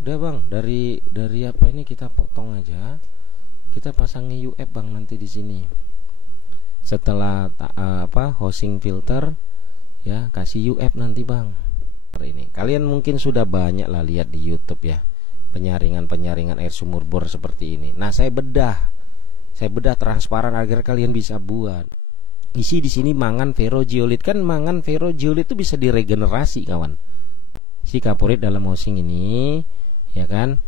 Udah bang, dari apa ini kita potong aja. Kita pasang UF bang nanti di sini. Setelah hosting filter, ya kasih UF nanti bang. Ini kalian mungkin sudah banyak lah lihat di YouTube ya, penyaringan air sumur bor seperti ini. Nah saya bedah transparan agar kalian bisa buat. Isi di sini mangan ferrogeolit, kan mangan ferrogeolit itu bisa diregenerasi kawan. Si kaporit dalam housing ini, ya kan?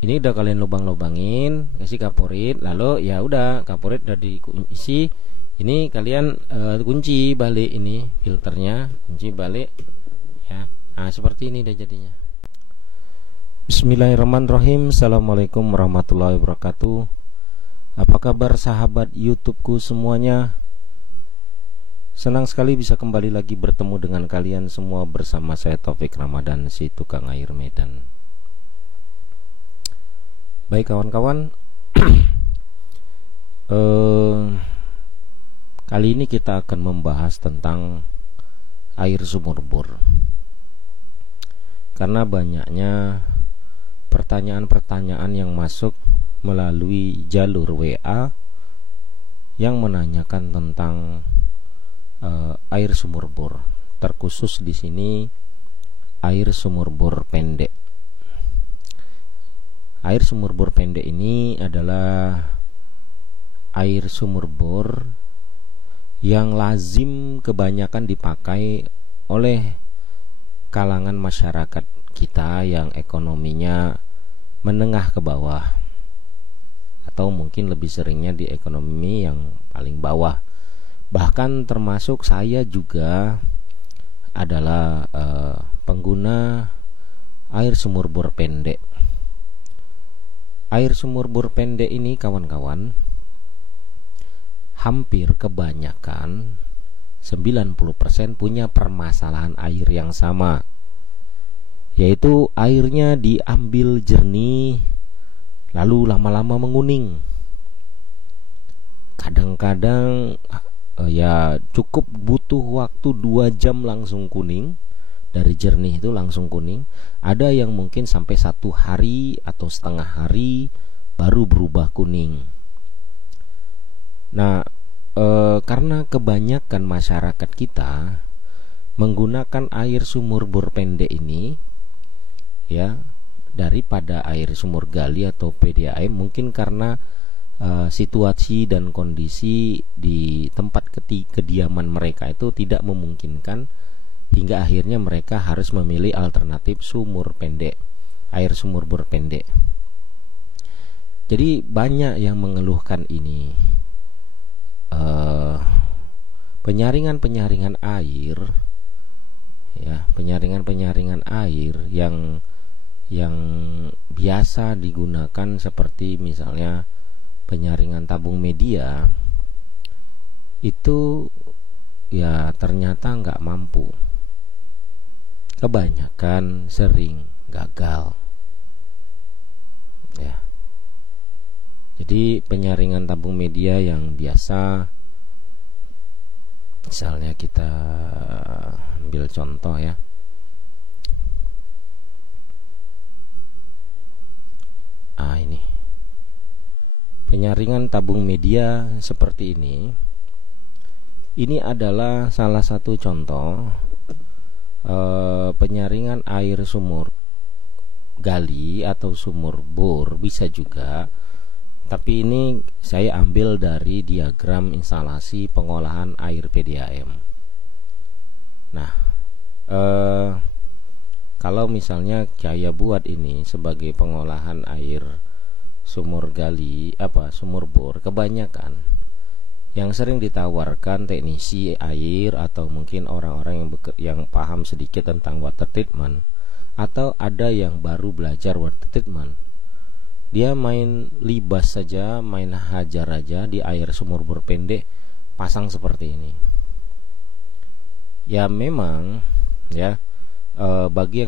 Ini udah kalian lubang-lubangin, kasih kaporit, lalu ya udah kaporit udah diisi. Ini kalian kunci balik ini filternya, kunci balik ya. Nah, seperti ini deh jadinya. Bismillahirrahmanirrahim. Assalamualaikum warahmatullahi wabarakatuh. Apa kabar sahabat YouTubeku semuanya? Senang sekali bisa kembali lagi bertemu dengan kalian semua bersama saya Taufik Ramadan, si tukang air Medan. Baik kawan-kawan, kali ini kita akan membahas tentang air sumur bor. Karena banyaknya pertanyaan-pertanyaan yang masuk melalui jalur WA yang menanyakan tentang air sumur bor. Terkhusus di sini air sumur bor pendek. Air sumur bor pendek ini adalah air sumur bor yang lazim kebanyakan dipakai oleh kalangan masyarakat kita yang ekonominya menengah ke bawah, atau mungkin lebih seringnya di ekonomi yang paling bawah. Bahkan termasuk saya juga adalah pengguna air sumur bor pendek. Air sumur bor pendek ini kawan-kawan, hampir kebanyakan 90% punya permasalahan air yang sama, yaitu airnya diambil jernih lalu lama-lama menguning. Kadang-kadang ya cukup butuh waktu 2 jam langsung kuning. Dari jernih itu langsung kuning. Ada yang mungkin sampai 1 hari atau setengah hari baru berubah kuning. Nah, karena kebanyakan masyarakat kita menggunakan air sumur bor pendek ini, ya, daripada air sumur gali atau PDAM, mungkin karena situasi dan kondisi di tempat kediaman mereka itu tidak memungkinkan, hingga akhirnya mereka harus memilih alternatif sumur pendek, air sumur bor pendek. Jadi banyak yang mengeluhkan ini. Penyaringan air, ya, penyaringan air yang biasa digunakan seperti misalnya penyaringan tabung media itu ya ternyata nggak mampu. Kebanyakan sering gagal, ya. Jadi penyaringan tabung media yang biasa, misalnya kita ambil contoh ya, ini penyaringan tabung media seperti ini. Ini adalah salah satu contoh penyaringan air sumur gali atau sumur bor, bisa juga. Tapi ini saya ambil dari diagram instalasi pengolahan air PDAM. Nah, kalau misalnya saya buat ini sebagai pengolahan air sumur gali, sumur bor, kebanyakan yang sering ditawarkan teknisi air atau mungkin orang-orang yang paham sedikit tentang water treatment, atau ada yang baru belajar water treatment, dia main libas saja, main hajar aja di air sumur bor pendek, pasang seperti ini. Ya memang ya, bagi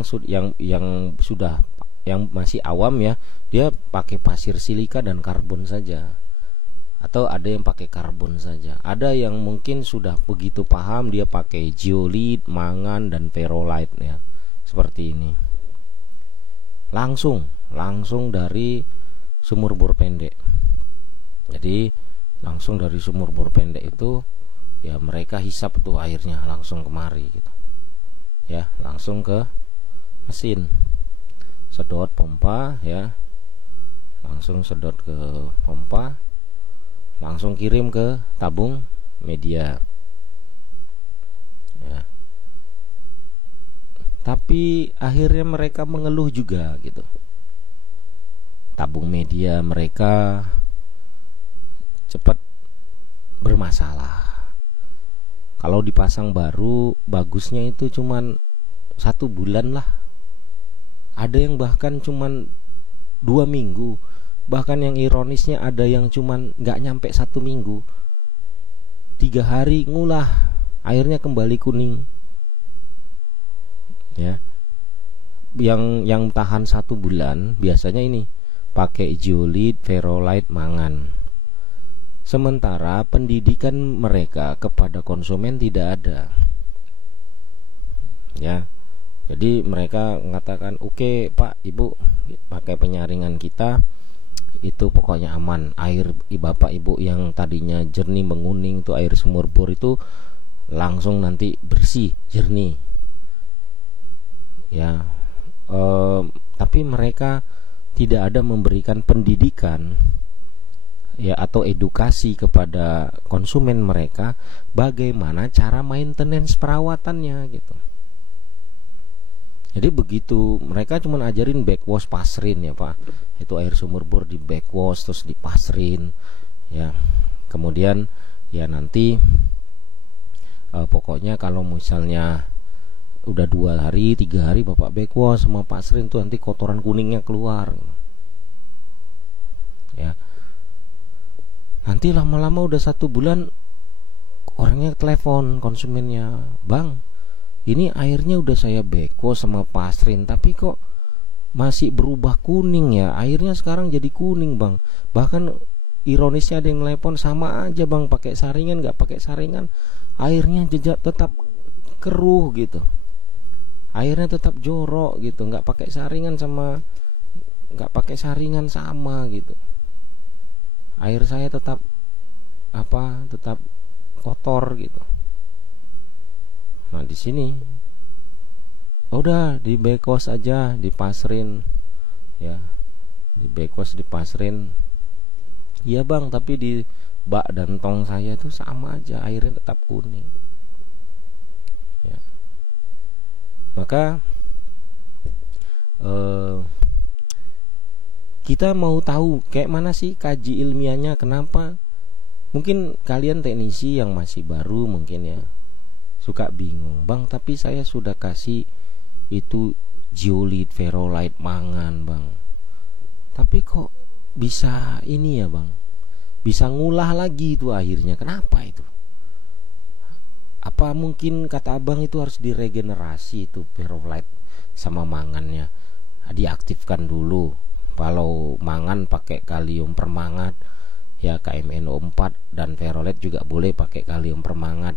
yang masih awam ya, dia pakai pasir silika dan karbon saja, atau ada yang pakai karbon saja. Ada yang mungkin sudah begitu paham, dia pakai geolit, mangan dan ferrolite ya, seperti ini. langsung dari sumur bor pendek. Jadi langsung dari sumur bor pendek itu ya mereka hisap tuh airnya langsung kemari gitu. Ya, langsung ke mesin. Sedot pompa ya. Langsung sedot ke pompa, langsung kirim ke tabung media. Ya. Tapi akhirnya mereka mengeluh juga gitu. Tabung media mereka cepat bermasalah. Kalau dipasang baru, bagusnya itu cuman 1 bulan lah. Ada yang bahkan cuman 2 minggu. Bahkan yang ironisnya ada yang cuman gak nyampe 1 minggu, 3 hari ngulah, airnya kembali kuning. Ya, yang tahan 1 bulan biasanya ini pakai zeolite, ferrolite, mangan. Sementara pendidikan mereka kepada konsumen tidak ada. Ya, jadi mereka mengatakan, oke Pak, Ibu, pakai penyaringan kita itu pokoknya aman. Air Bapak Ibu yang tadinya jernih menguning tuh air sumur bor itu langsung nanti bersih, jernih. Ya, tapi mereka tidak ada memberikan pendidikan ya atau edukasi kepada konsumen mereka bagaimana cara maintenance perawatannya gitu. Jadi begitu mereka cuma ajarin backwash pasrin ya Pak, itu air sumur bor di backwash terus dipasrin ya. Kemudian ya nanti pokoknya kalau misalnya udah 2 hari 3 hari Bapak backwash sama pasrin tuh nanti kotoran kuningnya keluar ya. Nanti lama-lama udah 1 bulan orangnya telepon konsumennya, Bang, ini airnya udah saya backwash sama pasrin tapi kok masih berubah kuning ya. Airnya sekarang jadi kuning Bang. Bahkan ironisnya ada yang telepon, sama aja Bang, pakai saringan gak pakai saringan airnya jejak tetap keruh gitu. Airnya tetap jorok gitu, gak pakai saringan sama gak pakai saringan sama gitu. Air saya tetap tetap kotor gitu. Nah di sini udah di backwash aja, dipasrin ya, di backwash dipasrin. Iya Bang, tapi di bak dan tong saya itu sama aja, airnya tetap kuning ya. Maka kita mau tahu kayak mana sih kaji ilmiahnya, kenapa. Mungkin kalian teknisi yang masih baru mungkin ya suka bingung, Bang, tapi saya sudah kasih itu zeolite, ferrolite, mangan Bang, tapi kok bisa ini ya Bang, bisa ngulah lagi itu akhirnya, kenapa itu? Apa mungkin kata Abang itu harus diregenerasi itu ferrolite sama mangannya, diaktifkan dulu. Kalau mangan pakai kalium permangat ya, KMNO4, dan ferrolite juga boleh pakai kalium permangat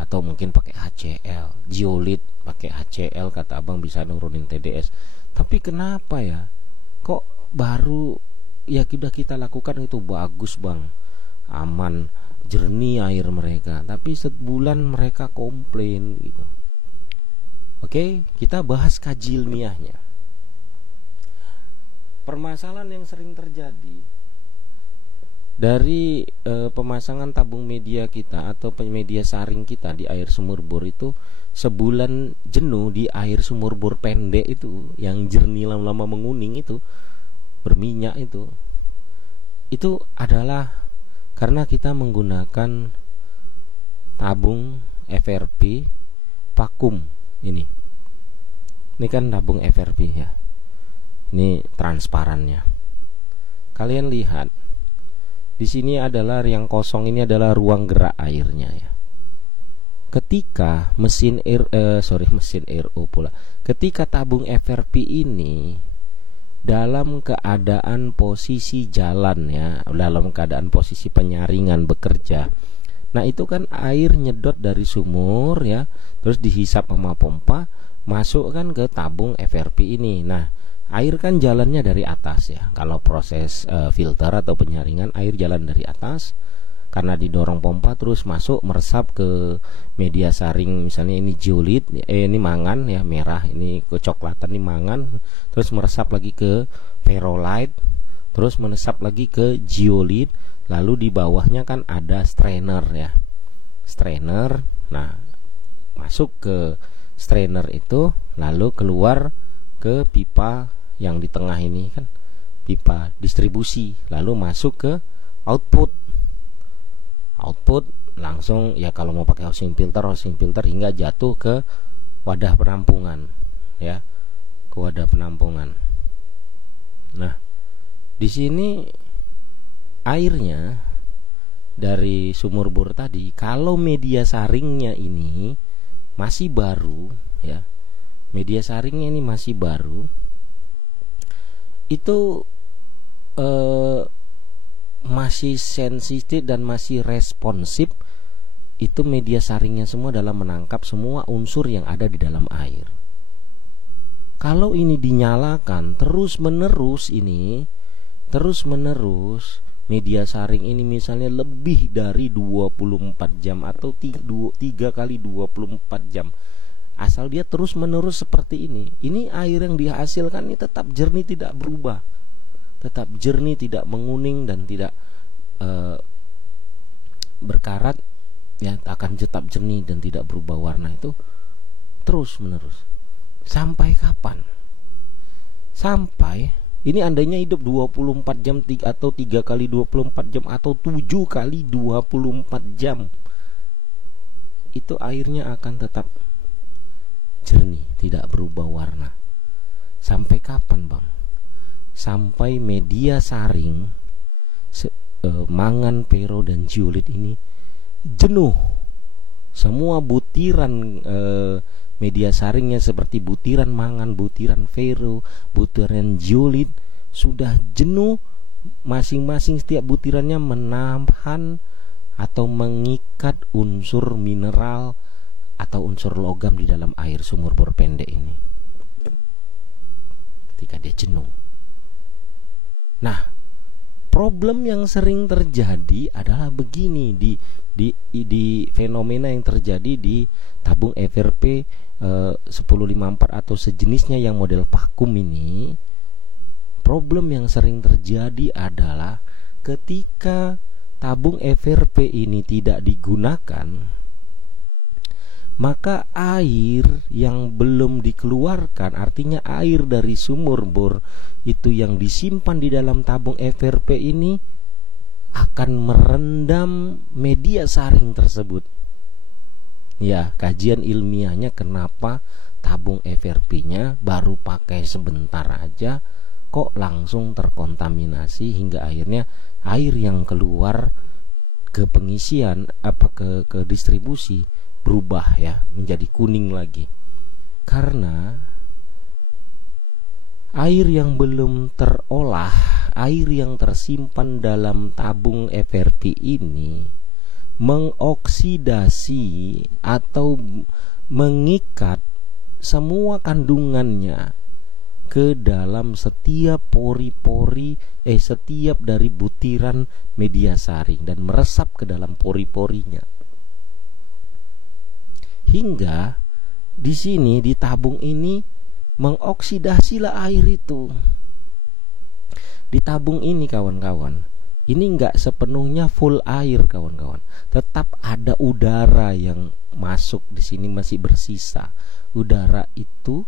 atau mungkin pakai HCl. Zeolite pakai HCl kata Abang bisa nurunin TDS. Tapi kenapa ya kok baru ya sudah kita lakukan itu bagus Bang, aman, jernih air mereka, tapi sebulan mereka komplain gitu. Oke, kita bahas kaji ilmiahnya. Permasalahan yang sering terjadi dari pemasangan tabung media kita atau media saring kita di air sumur bor itu, sebulan jenuh di air sumur bor pendek itu yang jernih lama-lama menguning itu, berminyak itu adalah karena kita menggunakan tabung FRP vakum ini. Ini kan tabung FRP ya. Ini transparannya. Kalian lihat di sini adalah yang kosong, ini adalah ruang gerak airnya ya. Ketika mesin RO pula. Ketika tabung FRP ini dalam keadaan posisi jalan ya, dalam keadaan posisi penyaringan bekerja. Nah, itu kan air nyedot dari sumur ya, terus dihisap sama pompa, masuk kan ke tabung FRP ini. Nah, Air kan jalannya dari atas ya. Kalau proses filter atau penyaringan, air jalan dari atas karena didorong pompa terus masuk meresap ke media saring. Misalnya ini zeolit, ini mangan ya, merah, ini kecoklatan, ini mangan, terus meresap lagi ke ferrolite, terus meresap lagi ke zeolit. Lalu di bawahnya kan ada strainer ya, strainer. Nah, masuk ke strainer itu lalu keluar ke pipa yang di tengah ini kan, pipa distribusi, lalu masuk ke output langsung ya, kalau mau pakai housing filter hingga jatuh ke wadah penampungan ya, ke wadah penampungan. Nah, di sini airnya dari sumur bor tadi, kalau media saringnya ini masih baru ya, media saringnya ini masih baru, itu masih sensitif dan masih responsif. Itu media saringnya semua dalam menangkap semua unsur yang ada di dalam air. Kalau ini dinyalakan terus menerus media saring ini misalnya lebih dari 24 jam atau 3 kali 24 jam, asal dia terus menerus seperti ini air yang dihasilkan ini tetap jernih, tidak berubah, tetap jernih, tidak menguning dan tidak berkarat ya, akan tetap jernih dan tidak berubah warna. Itu terus menerus. Sampai kapan? Sampai ini andainya hidup 24 jam atau 3 kali 24 jam atau 7 kali 24 jam, itu airnya akan tetap jernih, tidak berubah warna. Sampai kapan, Bang? Sampai media saring mangan, pero dan zeolit ini jenuh. Semua butiran media saringnya seperti butiran mangan, butiran fero, butiran zeolit sudah jenuh. Masing-masing setiap butirannya menahan atau mengikat unsur mineral atau unsur logam di dalam air sumur bor pendek ini ketika dia jenuh. Nah, problem yang sering terjadi adalah begini di fenomena yang terjadi di tabung FRP 1054 atau sejenisnya yang model vakum ini. Problem yang sering terjadi adalah ketika tabung FRP ini tidak digunakan, maka air yang belum dikeluarkan, artinya air dari sumur bor itu yang disimpan di dalam tabung FRP ini akan merendam media saring tersebut. Ya, kajian ilmiahnya kenapa tabung FRP-nya baru pakai sebentar aja kok langsung terkontaminasi hingga akhirnya air yang keluar ke pengisian ke distribusi berubah ya, menjadi kuning lagi. Karena air yang belum terolah, air yang tersimpan dalam tabung FRP ini mengoksidasi atau mengikat semua kandungannya ke dalam setiap pori-pori setiap dari butiran media saring dan meresap ke dalam pori-porinya. Hingga di sini di tabung ini mengoksidasilah air itu. Di tabung ini kawan-kawan, ini enggak sepenuhnya full air kawan-kawan. Tetap ada udara yang masuk di sini, masih bersisa. Udara itu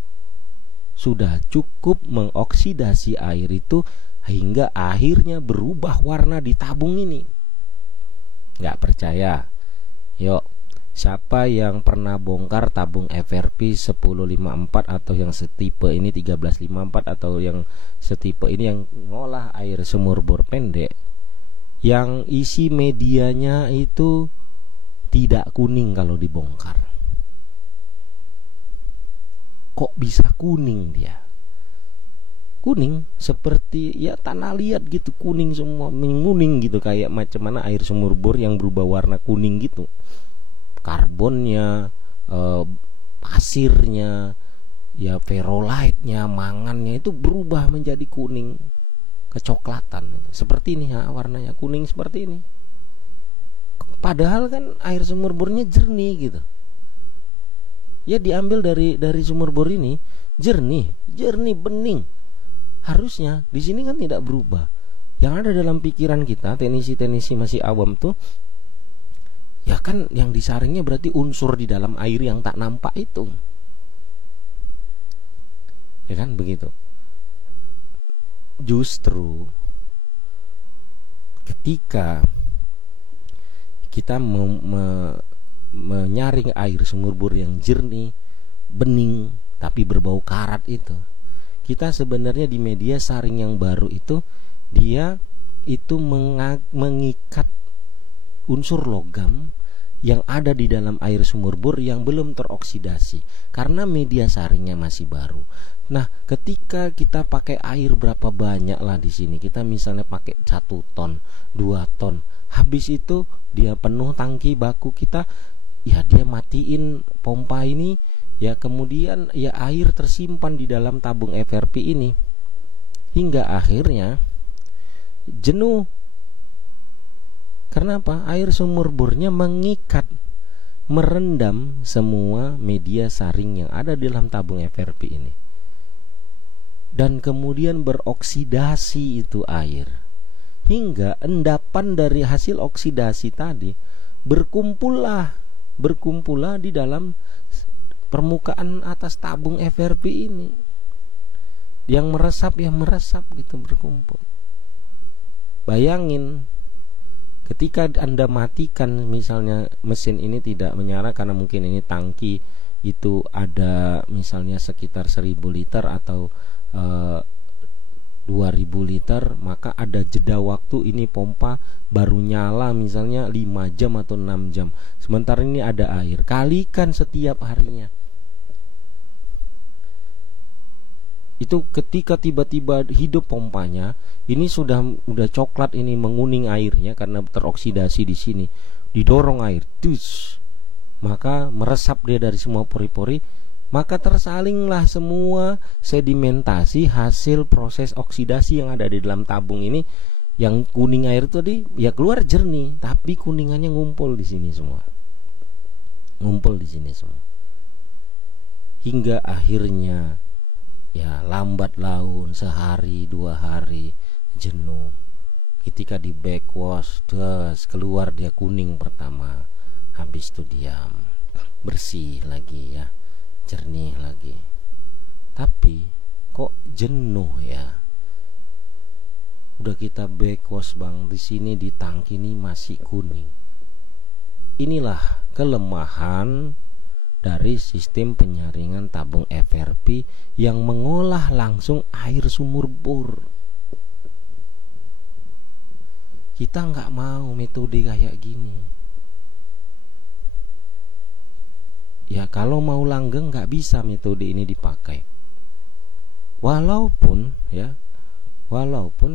sudah cukup mengoksidasi air itu hingga akhirnya berubah warna di tabung ini. Enggak percaya? Yuk, siapa yang pernah bongkar tabung FRP 1054 atau yang setipe ini 1354 atau yang setipe ini yang ngolah air sumur bor pendek, yang isi medianya itu tidak kuning kalau dibongkar? Kok bisa kuning dia? Kuning seperti ya tanah liat gitu, kuning semua, menguning gitu, kayak macam mana air sumur bor yang berubah warna kuning gitu. Karbonnya, pasirnya, ya ferolite-nya, mangannya itu berubah menjadi kuning kecoklatan. Seperti ini ya warnanya, kuning seperti ini. Padahal kan air sumur bornya jernih gitu. Ya diambil dari sumur bor ini jernih bening. Harusnya di sini kan tidak berubah. Yang ada dalam pikiran kita, teknisi masih awam tuh, ya kan yang disaringnya berarti unsur di dalam air yang tak nampak itu. Ya kan begitu. Justru ketika kita menyaring air sumur bor yang jernih, bening, tapi berbau karat itu, kita sebenarnya di media saring yang baru itu, dia itu mengikat unsur logam yang ada di dalam air sumur bor yang belum teroksidasi karena media saringnya masih baru. Nah, ketika kita pakai air berapa banyak lah di sini, kita misalnya pakai 1 ton, 2 ton, habis itu dia penuh tangki baku kita, ya dia matiin pompa ini, ya kemudian ya air tersimpan di dalam tabung FRP ini hingga akhirnya jenuh. Karena apa? Air sumur bornya mengikat, merendam semua media saring yang ada di dalam tabung FRP ini, dan kemudian beroksidasi itu air, hingga endapan dari hasil oksidasi tadi berkumpullah di dalam permukaan atas tabung FRP ini. Yang meresap gitu, berkumpul. Bayangin ketika Anda matikan, misalnya mesin ini tidak menyala karena mungkin ini tangki itu ada misalnya sekitar 1000 liter atau 2000 liter, maka ada jeda waktu, ini pompa baru nyala misalnya 5 jam atau 6 jam. Sementara ini ada air, kalikan setiap harinya. Itu ketika tiba-tiba hidup pompanya, ini sudah coklat, ini menguning airnya karena teroksidasi di sini. Didorong air, maka meresap dia dari semua pori-pori, maka tersalinglah semua sedimentasi hasil proses oksidasi yang ada di dalam tabung ini. Yang kuning air itu tadi ya keluar jernih, tapi kuningannya ngumpul di sini semua. Hingga akhirnya ya lambat laun, sehari 2 hari jenuh. Ketika di backwash, keluar dia kuning pertama, habis itu diam, bersih lagi ya, jernih lagi. Tapi kok jenuh ya? Udah kita backwash bang, di sini di tangki ini masih kuning. Inilah kelemahan dari sistem penyaringan tabung FRP yang mengolah langsung air sumur bor. Kita nggak mau metode kayak gini. Ya kalau mau langgeng nggak bisa metode ini dipakai. Walaupun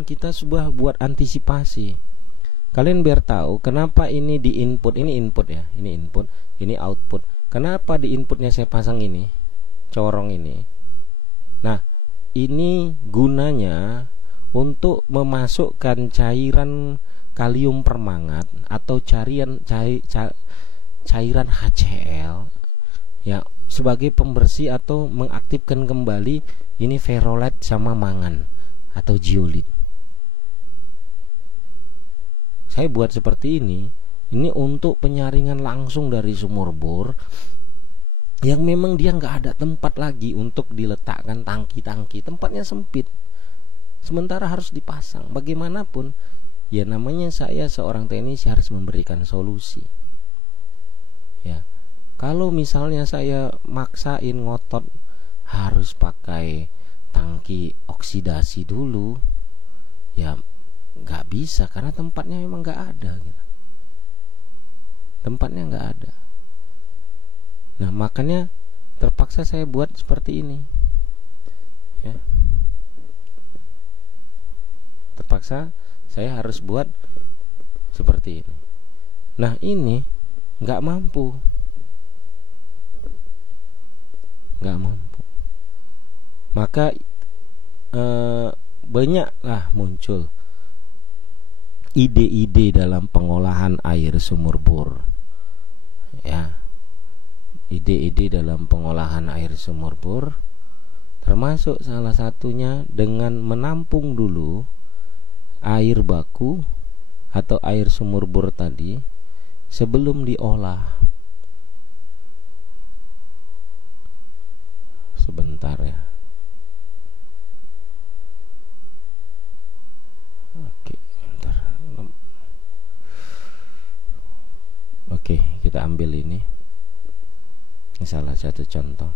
kita sudah buat antisipasi. Kalian biar tahu kenapa ini di input, ini input ya, ini input, ini output. Kenapa di inputnya saya pasang ini, corong ini. Nah, ini gunanya untuk memasukkan cairan kalium permangat atau cairan HCl ya, sebagai pembersih atau mengaktifkan kembali ini ferolite sama mangan atau zeolit. Saya buat seperti ini untuk penyaringan langsung dari sumur bor yang memang dia nggak ada tempat lagi untuk diletakkan tangki-tangki, tempatnya sempit, sementara harus dipasang. Bagaimanapun ya namanya saya seorang teknisi harus memberikan solusi. Ya, kalau misalnya saya maksain ngotot harus pakai tangki oksidasi dulu, ya nggak bisa karena tempatnya memang nggak ada gitu. Tempatnya nggak ada. Nah makanya terpaksa saya buat seperti ini ya. Terpaksa saya harus buat seperti ini. Nah ini nggak mampu. maka banyaklah muncul ide-ide dalam pengolahan air sumur bor, ya. Ide-ide dalam pengolahan air sumur bor, termasuk salah satunya dengan menampung dulu air baku atau air sumur bor tadi sebelum diolah. Sebentar ya. Oke, bentar. Oke, kita ambil ini. Ini salah satu contoh.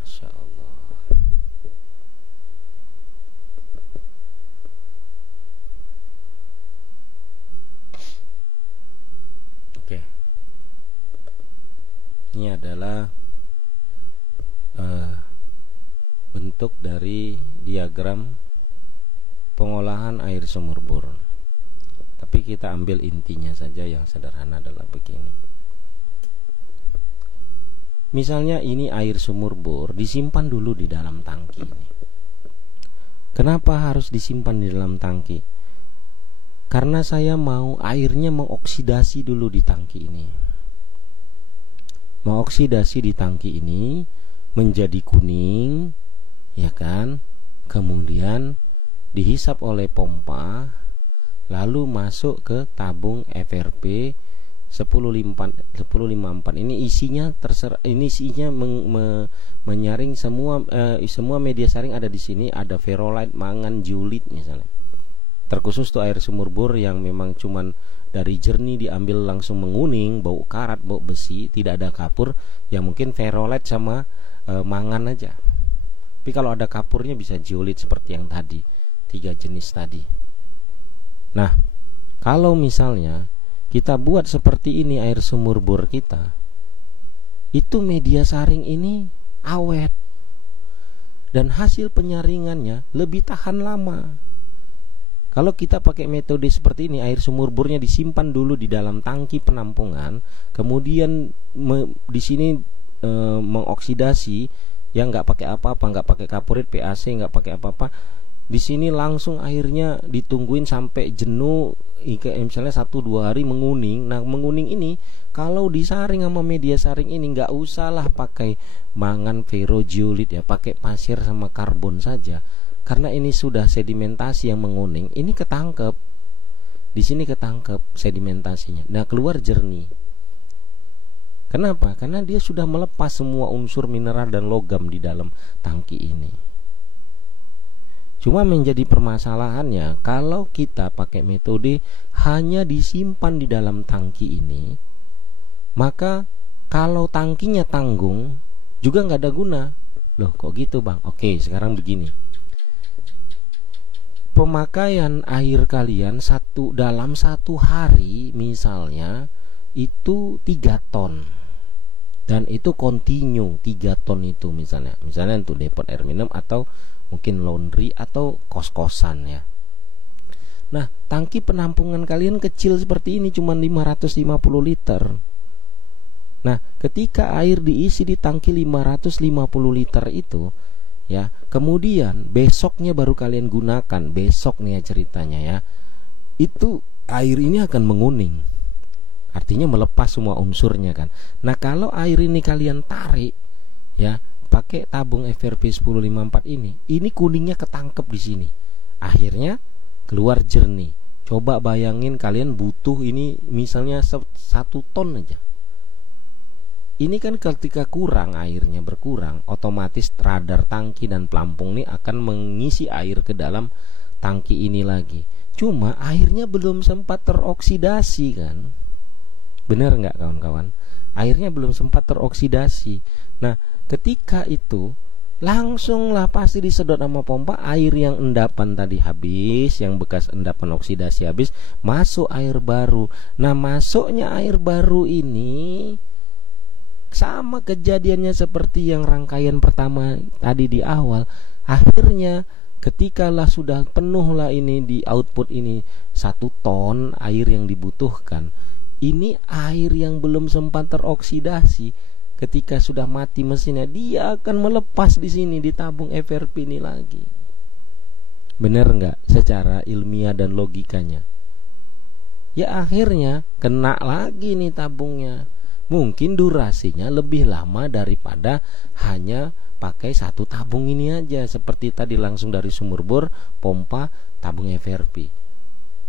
Masya Allah. Oke. Ini adalah bentuk dari diagram pengolahan air sumur bor. Tapi kita ambil intinya saja, yang sederhana adalah begini. Misalnya ini air sumur bor disimpan dulu di dalam tangki ini. Kenapa harus disimpan di dalam tangki? Karena saya mau airnya mengoksidasi dulu di tangki ini. Mengoksidasi di tangki ini menjadi kuning, ya kan? Kemudian dihisap oleh pompa, lalu masuk ke tabung FRP 1054. Ini isinya menyaring semua media saring ada di sini. Ada ferrolite, mangan, zeolit misalnya. Terkhusus tuh air sumur bor yang memang cuman dari jernih diambil langsung menguning, bau karat, bau besi, tidak ada kapur, ya mungkin ferrolite sama mangan aja. Tapi kalau ada kapurnya bisa zeolit seperti yang tadi, 3 jenis tadi. Nah, kalau misalnya kita buat seperti ini air sumur bor kita, itu media saring ini awet dan hasil penyaringannya lebih tahan lama. Kalau kita pakai metode seperti ini, air sumur bornya disimpan dulu di dalam tangki penampungan, kemudian di sini mengoksidasi, ya nggak pakai apa-apa, nggak pakai kapurit, PAC, nggak pakai apa-apa. Di sini langsung airnya ditungguin sampai jenuh, misalnya 1-2 hari menguning. Nah, menguning ini kalau disaring sama media saring ini nggak usahlah pakai mangan, ferrozeolit, ya pakai pasir sama karbon saja. Karena ini sudah sedimentasi yang menguning, ini ketangkep. Di sini ketangkep sedimentasinya. Nah, keluar jernih. Kenapa? Karena dia sudah melepas semua unsur mineral dan logam di dalam tangki ini. Cuma menjadi permasalahannya, kalau kita pakai metode hanya disimpan di dalam tangki ini, maka kalau tangkinya tanggung juga nggak ada guna. Loh, kok gitu bang? Oke, sekarang begini. Pemakaian air kalian dalam satu hari misalnya itu 3 ton. Dan itu kontinu 3 ton itu misalnya untuk depot air minum atau mungkin laundry atau kos-kosan ya. Nah, tangki penampungan kalian kecil seperti ini cuma 550 liter. Nah, ketika air diisi di tangki 550 liter itu, ya, kemudian besoknya baru kalian gunakan, besok nih ya ceritanya ya, itu air ini akan menguning. Artinya melepas semua unsurnya kan. Nah, kalau air ini kalian tarik ya, pakai tabung FRP 1054 ini kuningnya ketangkep di sini. Akhirnya keluar jernih. Coba bayangin kalian butuh ini misalnya 1 ton aja. Ini kan ketika kurang, airnya berkurang, otomatis radar tangki dan pelampung ini akan mengisi air ke dalam tangki ini lagi. Cuma airnya belum sempat teroksidasi kan. Benar nggak kawan-kawan? Airnya belum sempat teroksidasi. Nah, ketika itu langsunglah pasti disedot sama pompa, air yang endapan tadi habis, yang bekas endapan oksidasi habis, masuk air baru. Nah, masuknya air baru ini sama kejadiannya seperti yang rangkaian pertama tadi di awal. Akhirnya ketikalah sudah penuh lah ini di output ini 1 ton air yang dibutuhkan, Ini air yang belum sempat teroksidasi, ketika sudah mati mesinnya, dia akan melepas di sini di tabung FRP ini lagi. Benar nggak secara ilmiah dan logikanya? Ya akhirnya kena lagi nih tabungnya. Mungkin durasinya lebih lama daripada hanya pakai satu tabung ini aja, seperti tadi langsung dari sumur bor, pompa, tabung FRP.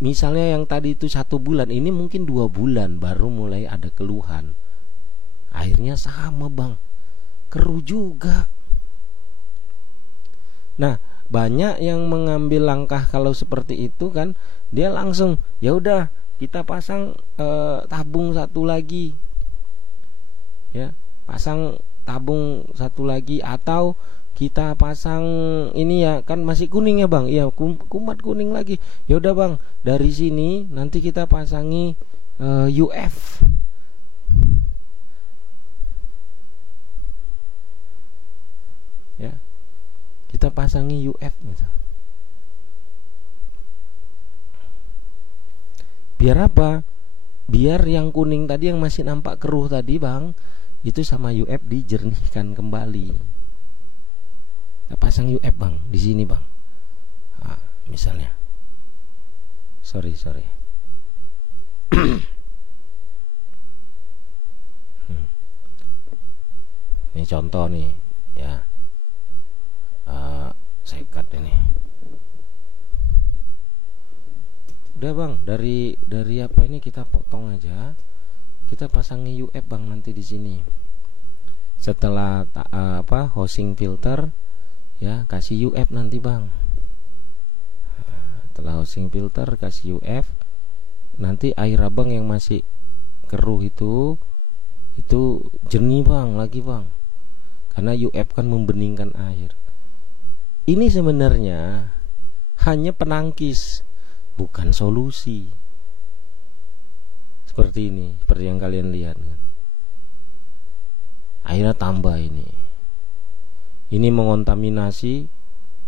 Misalnya yang tadi itu 1 bulan, ini mungkin 2 bulan baru mulai ada keluhan. Airnya sama bang, keruh juga. Nah, banyak yang mengambil langkah kalau seperti itu kan, dia langsung ya udah kita pasang tabung satu lagi, ya pasang tabung satu lagi, atau kita pasang ini ya kan masih kuning ya bang, iya kumat kuning lagi, ya udah bang dari sini nanti kita pasangi UF. Ya, kita pasangi UF misal. Biar apa? Biar yang kuning tadi yang masih nampak keruh tadi bang, itu sama UF dijernihkan kembali. Kita pasang UF bang di sini bang. Nah, misalnya, sorry. Ini contoh nih, ya. Saya cut ini. Udah bang, dari apa ini kita potong aja. Kita pasangi UF bang nanti di sini. Setelah housing filter, ya kasih UF nanti bang. Setelah housing filter kasih UF, nanti air abang yang masih keruh itu jernih bang lagi bang, karena UF kan membeningkan air. Ini sebenarnya hanya penangkis, bukan solusi. Seperti ini, seperti yang kalian lihat kan. Airnya tambah ini mengontaminasi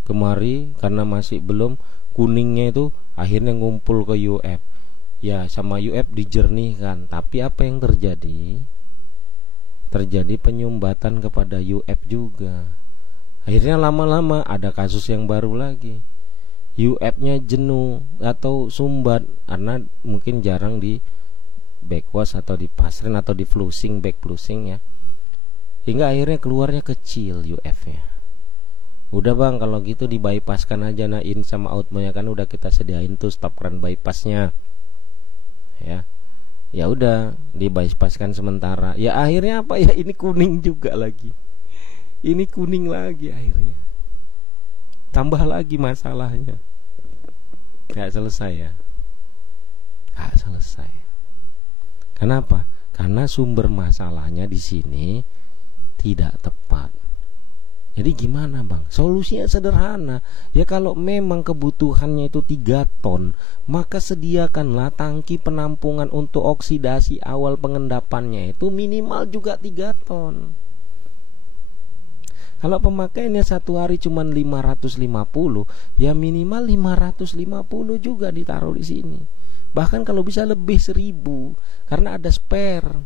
kemari karena masih belum kuningnya itu, akhirnya ngumpul ke UF. Ya sama UF dijernihkan, tapi apa yang terjadi? Terjadi penyumbatan kepada UF juga. Akhirnya lama-lama ada kasus yang baru lagi. UF-nya jenuh atau sumbat karena mungkin jarang di backwash atau di pasrin atau di flushing, back flushing ya. Hingga akhirnya keluarnya kecil UF-nya. Udah bang kalau gitu di bypasskan aja, nah in sama outnya kan udah kita sediain tuh stop keran bypassnya. Ya udah di bypasskan sementara. Ya akhirnya apa ya, ini kuning juga lagi. Ini kuning lagi akhirnya. Tambah lagi masalahnya. Gak selesai ya. Gak selesai. Kenapa? Karena sumber masalahnya di sini tidak tepat. Jadi gimana bang? Solusinya sederhana. Ya kalau memang kebutuhannya itu 3 ton, maka sediakanlah tangki penampungan untuk oksidasi awal pengendapannya itu minimal juga 3 ton. Kalau pemakaiannya 1 hari cuma 550, ya minimal 550 juga ditaruh di sini. Bahkan kalau bisa lebih 1000, karena ada spare.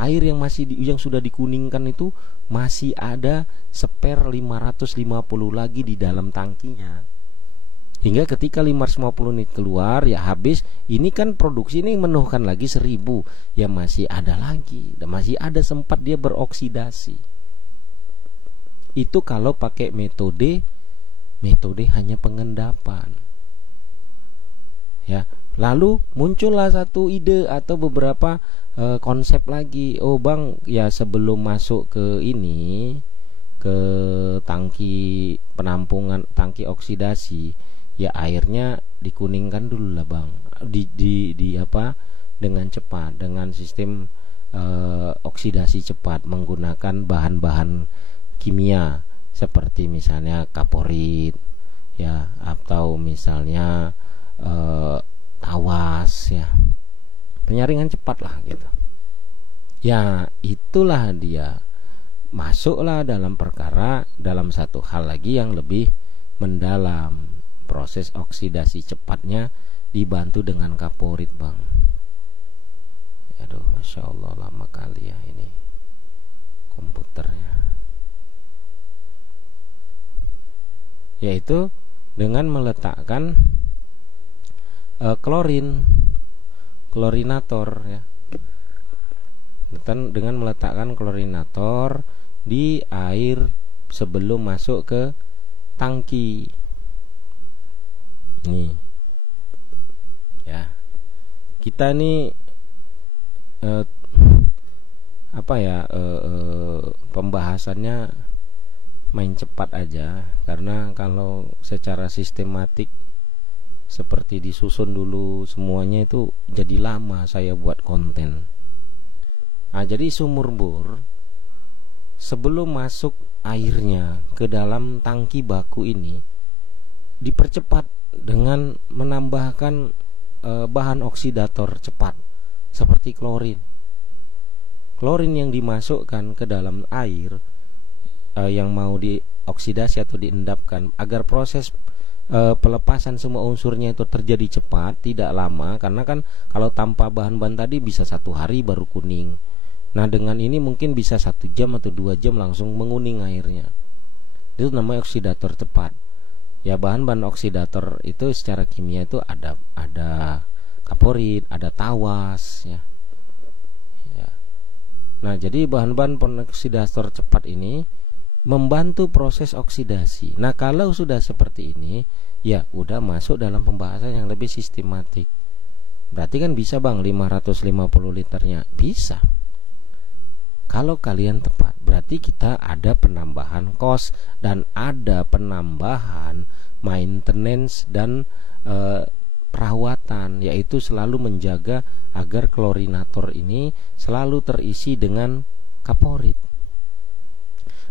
Air yang yang sudah dikuningkan itu masih ada spare 550 lagi di dalam tangkinya. Hingga ketika 550 ini keluar ya habis, ini kan produksi ini menuhkan lagi 1000, ya masih ada lagi, dan masih ada sempat dia beroksidasi. Itu kalau pakai metode hanya pengendapan. Ya, lalu muncullah satu ide atau beberapa konsep lagi. Oh bang, ya sebelum masuk ke ini, ke tangki penampungan, tangki oksidasi, ya airnya dikuningkan dulu lah bang, dengan cepat, dengan sistem oksidasi cepat menggunakan bahan-bahan kimia seperti misalnya kaporit ya, atau misalnya tawas ya, penyaringan cepat lah gitu. Ya itulah dia masuklah dalam perkara, dalam satu hal lagi yang lebih mendalam, proses oksidasi cepatnya dibantu dengan kaporit, Bang. Aduh, Masya Allah, lama kali ya ini komputernya. Yaitu dengan meletakkan klorinator ya. Dengan meletakkan klorinator di air sebelum masuk ke tangki. Nih. Ya. Kita nih pembahasannya main cepat aja, karena kalau secara sistematik seperti disusun dulu semuanya itu jadi lama saya buat konten. Nah, jadi sumur bor sebelum masuk airnya ke dalam tangki baku ini dipercepat dengan menambahkan bahan oksidator cepat seperti klorin. Klorin yang dimasukkan ke dalam air yang mau dioksidasi atau diendapkan agar proses pelepasan semua unsurnya itu terjadi cepat, tidak lama. Karena kan kalau tanpa bahan-bahan tadi bisa 1 hari baru kuning. Nah, dengan ini mungkin bisa 1 jam atau 2 jam langsung menguning airnya. Itu namanya oksidator cepat. Ya, bahan-bahan oksidator itu secara kimia itu ada kaporit, ada tawas ya. Nah, jadi bahan-bahan oksidator cepat ini membantu proses oksidasi. Nah, kalau sudah seperti ini, ya udah masuk dalam pembahasan yang lebih sistematik. Berarti kan bisa, Bang, 550 liternya. Bisa. Kalau kalian tepat, berarti kita ada penambahan cost dan ada penambahan maintenance dan perawatan, yaitu selalu menjaga agar klorinator ini selalu terisi dengan kaporit.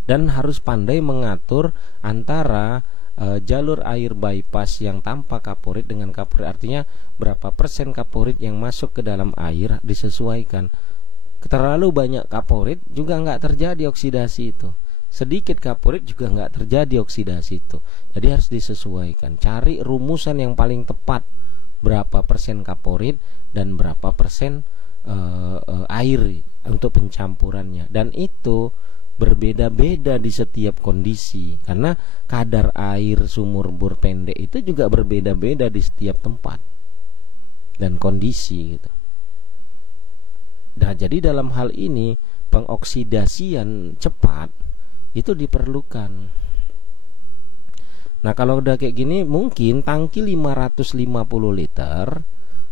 Dan harus pandai mengatur antara jalur air bypass yang tanpa kaporit dengan kaporit. Artinya berapa persen kaporit yang masuk ke dalam air disesuaikan. Terlalu banyak kaporit juga nggak terjadi oksidasi itu. Sedikit kaporit juga nggak terjadi oksidasi itu. Jadi harus disesuaikan. Cari rumusan yang paling tepat. Berapa persen kaporit dan berapa persen air untuk pencampurannya. Dan itu berbeda-beda di setiap kondisi, karena kadar air sumur bor pendek itu juga berbeda-beda di setiap tempat dan kondisi gitu. Nah, jadi dalam hal ini pengoksidasian cepat itu diperlukan. Nah, kalau udah kayak gini mungkin tangki 550 liter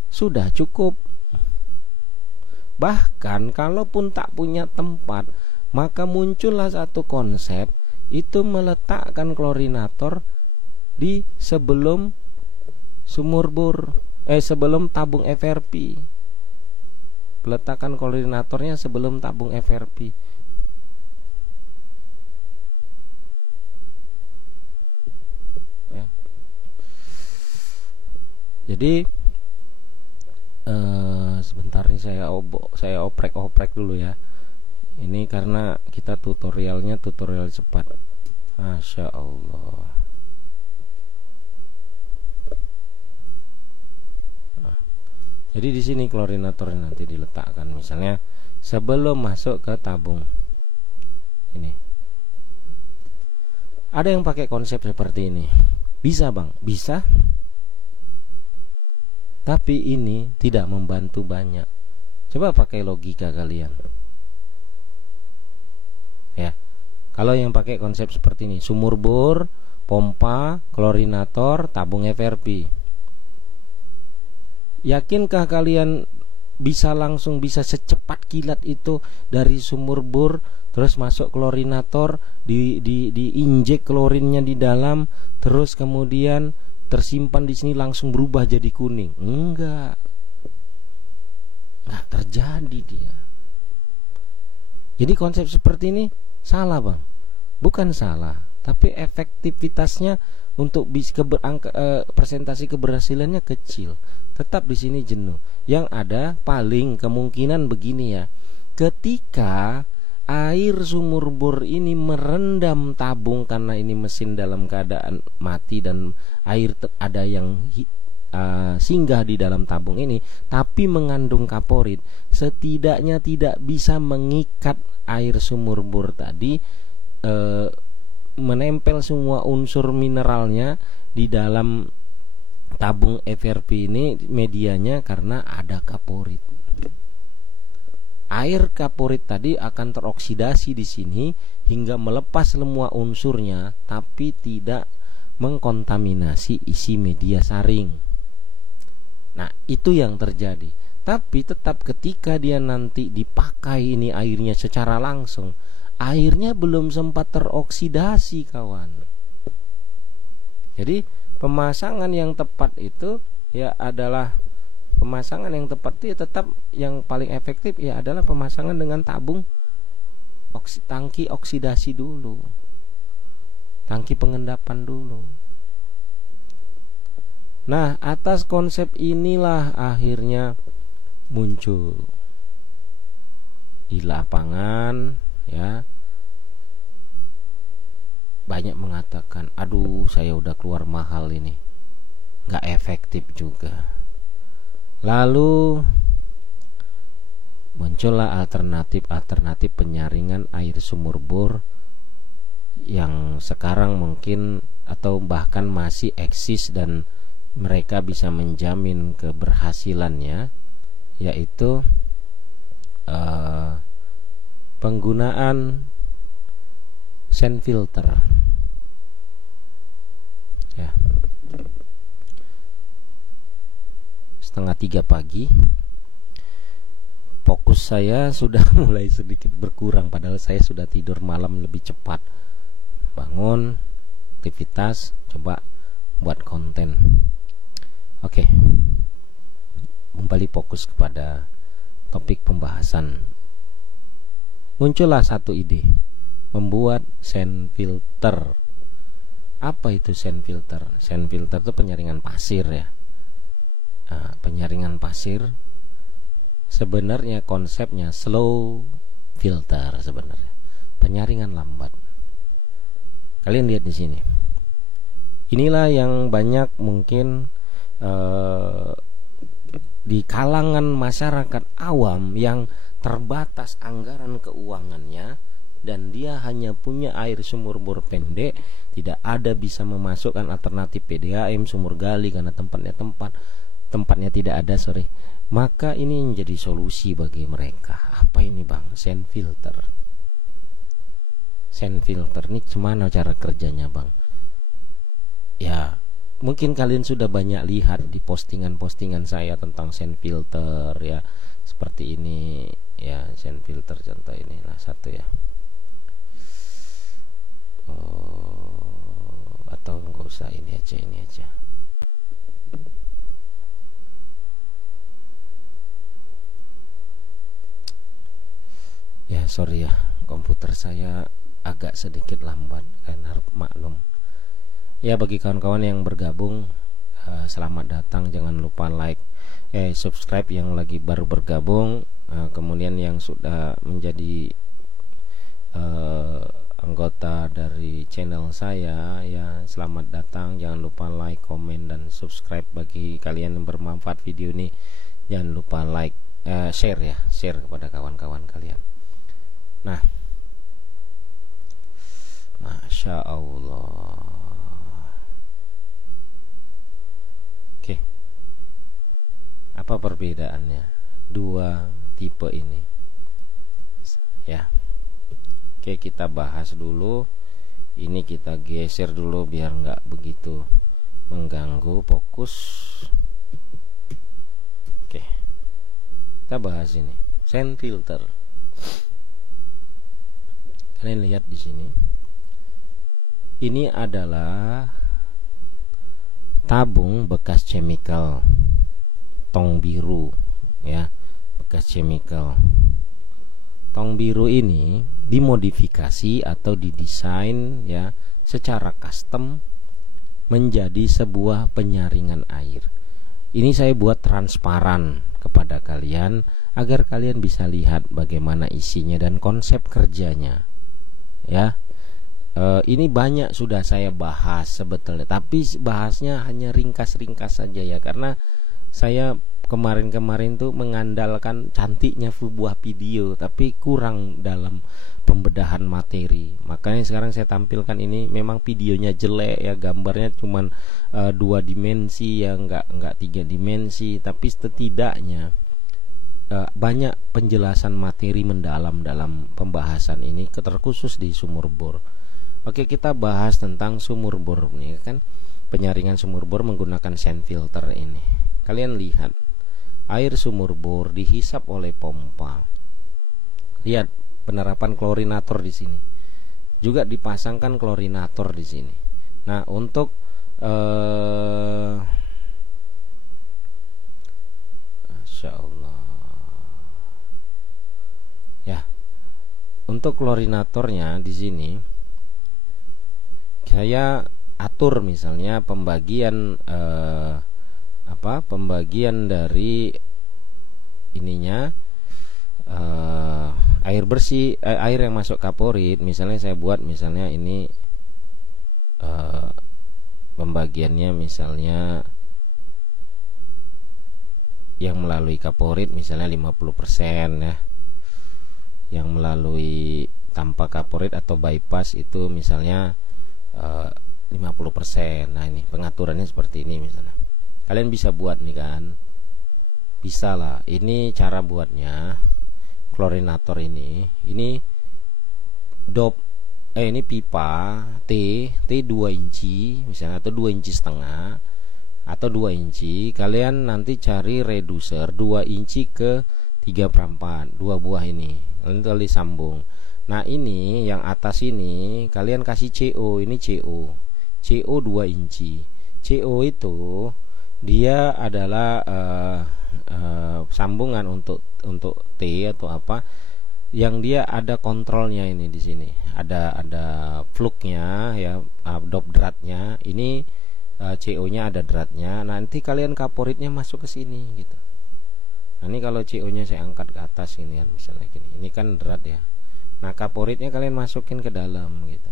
sudah cukup. Bahkan kalaupun tak punya tempat, maka muncullah satu konsep, itu meletakkan klorinator di sebelum sumur bor, sebelum tabung FRP. Letakkan klorinatornya sebelum tabung FRP. Ya. Jadi sebentar nih saya oprek dulu ya. Ini karena kita tutorialnya tutorial cepat. Masya Allah. Nah, jadi di sini klorinator nanti diletakkan, misalnya sebelum masuk ke tabung. Ini. Ada yang pakai konsep seperti ini. Bisa, Bang? Bisa. Tapi ini tidak membantu banyak. Coba pakai logika kalian. Ya. Kalau yang pakai konsep seperti ini, sumur bor, pompa, klorinator, tabung FRP. Yakinkah kalian bisa secepat kilat itu dari sumur bor terus masuk klorinator, diinjek klorinnya di dalam, terus kemudian tersimpan di sini langsung berubah jadi kuning? Enggak terjadi dia. Jadi konsep seperti ini salah, Bang. Bukan salah, tapi efektivitasnya untuk persentase keberhasilannya kecil. Tetap di sini jenuh. Yang ada paling kemungkinan begini ya. Ketika air sumur bor ini merendam tabung, karena ini mesin dalam keadaan mati dan air ada yang singgah di dalam tabung ini tapi mengandung kaporit, setidaknya tidak bisa mengikat air sumur bor tadi, menempel semua unsur mineralnya di dalam tabung FRP ini medianya karena ada kaporit. Air kaporit tadi akan teroksidasi di sini hingga melepas semua unsurnya tapi tidak mengkontaminasi isi media saring. Nah, itu yang terjadi. Tapi tetap ketika dia nanti dipakai ini airnya secara langsung, airnya belum sempat teroksidasi, kawan. Jadi pemasangan yang tepat itu ya adalah pemasangan yang tepat itu ya tetap yang paling efektif ya adalah pemasangan dengan tabung tangki oksidasi dulu, tangki pengendapan dulu. Nah, atas konsep inilah akhirnya muncul di lapangan ya, banyak mengatakan, aduh saya udah keluar mahal ini, gak efektif juga. Lalu muncullah alternatif penyaringan air sumur bor yang sekarang mungkin atau bahkan masih eksis dan mereka bisa menjamin keberhasilannya, yaitu penggunaan sand filter ya. 2:30 pagi, fokus saya sudah mulai sedikit berkurang, padahal saya sudah tidur malam lebih cepat, bangun aktivitas, coba buat konten. Oke, kembali fokus kepada topik pembahasan. Muncullah satu ide, membuat sand filter. Apa itu sand filter? Sand filter itu penyaringan pasir ya. Penyaringan pasir sebenarnya konsepnya slow filter, sebenarnya penyaringan lambat. Kalian lihat di sini. Inilah yang banyak mungkin di kalangan masyarakat awam yang terbatas anggaran keuangannya dan dia hanya punya air sumur bor pendek, tidak ada bisa memasukkan alternatif PDAM sumur gali karena tempatnya tidak ada, maka ini menjadi solusi bagi mereka. Apa ini bang? Sand filter. Sand filter ini gimana cara kerjanya bang? Ya mungkin kalian sudah banyak lihat di postingan-postingan saya tentang sand filter ya, seperti ini ya, sand filter contoh inilah satu ya. Atau enggak usah, ini aja. Ya sorry ya, komputer saya agak sedikit lambat, kalian harus maklum. Ya bagi kawan-kawan yang bergabung, selamat datang. Jangan lupa like, subscribe yang lagi baru bergabung. Kemudian yang sudah menjadi anggota dari channel saya ya, selamat datang. Jangan lupa like, komen, dan subscribe. Bagi kalian yang bermanfaat video ini, jangan lupa like, share ya, share kepada kawan-kawan kalian. Nah, Masya Allah. Oke, apa perbedaannya dua tipe ini ya? Oke, kita bahas dulu. Ini kita geser dulu biar nggak begitu mengganggu fokus. Oke, kita bahas ini sand filter. Kalian lihat di sini. Ini adalah tabung bekas chemical, tong biru ya, bekas chemical. Tong biru ini dimodifikasi atau didesain ya secara custom menjadi sebuah penyaringan air. Ini saya buat transparan kepada kalian agar kalian bisa lihat bagaimana isinya dan konsep kerjanya. Ya. Ini banyak sudah saya bahas sebetulnya, tapi bahasnya hanya ringkas-ringkas saja ya, karena saya kemarin-kemarin tuh mengandalkan cantiknya sebuah video tapi kurang dalam pembedahan materi. Makanya sekarang saya tampilkan ini, memang videonya jelek ya, gambarnya cuman 2 dimensi ya, nggak 3 dimensi, tapi setidaknya banyak penjelasan materi mendalam dalam pembahasan ini, terkhusus di sumur bor. Oke, kita bahas tentang sumur bor nih kan, penyaringan sumur bor menggunakan sand filter ini. Kalian lihat, air sumur bor dihisap oleh pompa. Lihat penerapan klorinator di sini. Juga dipasangkan klorinator di sini. Nah, untuk Masya Allah. Ya, untuk klorinatornya di sini saya atur misalnya pembagian pembagian dari ininya, air bersih, air yang masuk kaporit. Misalnya saya buat misalnya ini pembagiannya misalnya yang melalui kaporit misalnya 50% ya, yang melalui tanpa kaporit atau bypass itu misalnya 50%. Nah, ini pengaturannya seperti ini misalnya. Kalian bisa buat nih kan, bisa lah. Ini cara buatnya. Klorinator ini dop ini pipa T 2 inci misalnya, atau 2 inci setengah atau 2 inci. Kalian nanti cari reducer 2 inci ke 3/4, 2 buah ini nanti sambung. Nah, ini yang atas ini kalian kasih CO, ini CO 2 inci. CO itu dia adalah sambungan untuk T atau apa, yang dia ada kontrolnya ini di sini. Ada fluknya ya, dop dratnya. Ini CO-nya ada dratnya. Nanti kalian kaporitnya masuk ke sini gitu. Nah, ini kalau CO-nya saya angkat ke atas ini kan, misalnya gini. Ini kan drat ya. Nah, kaporitnya kalian masukin ke dalam gitu.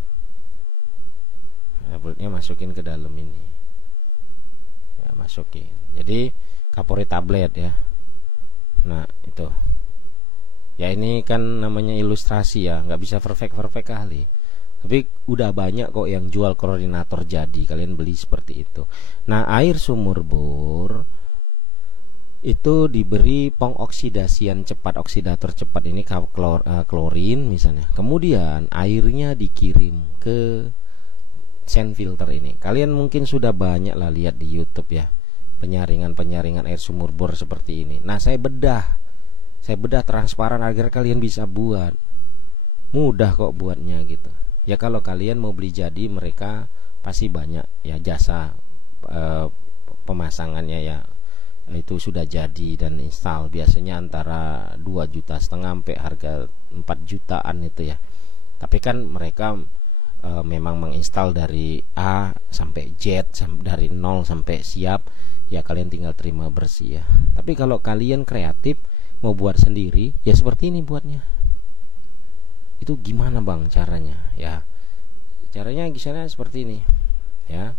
Kaporitnya masukin ke dalam ini. Ya, masukin. Jadi kaporit tablet ya. Nah, itu. Ya, ini kan namanya ilustrasi ya, nggak bisa perfect kali. Tapi udah banyak kok yang jual klorinator jadi, kalian beli seperti itu. Nah, air sumur bor itu diberi pengoksidasian cepat, oksidator cepat ini klorin misalnya. Kemudian airnya dikirim ke sand filter ini. Kalian mungkin sudah banyak lah lihat di YouTube ya, penyaringan air sumur bor seperti ini. Nah, saya bedah transparan agar kalian bisa buat. Mudah kok buatnya gitu. Ya, kalau kalian mau beli jadi, mereka pasti banyak ya jasa pemasangannya ya. Itu sudah jadi dan install, biasanya antara 2,5 juta sampai harga 4 jutaan itu ya. Tapi kan mereka memang menginstal dari A sampai Z, dari 0 sampai siap. Ya, kalian tinggal terima bersih ya. Tapi kalau kalian kreatif mau buat sendiri, ya seperti ini buatnya. Itu gimana bang caranya? Ya, caranya misalnya seperti ini ya.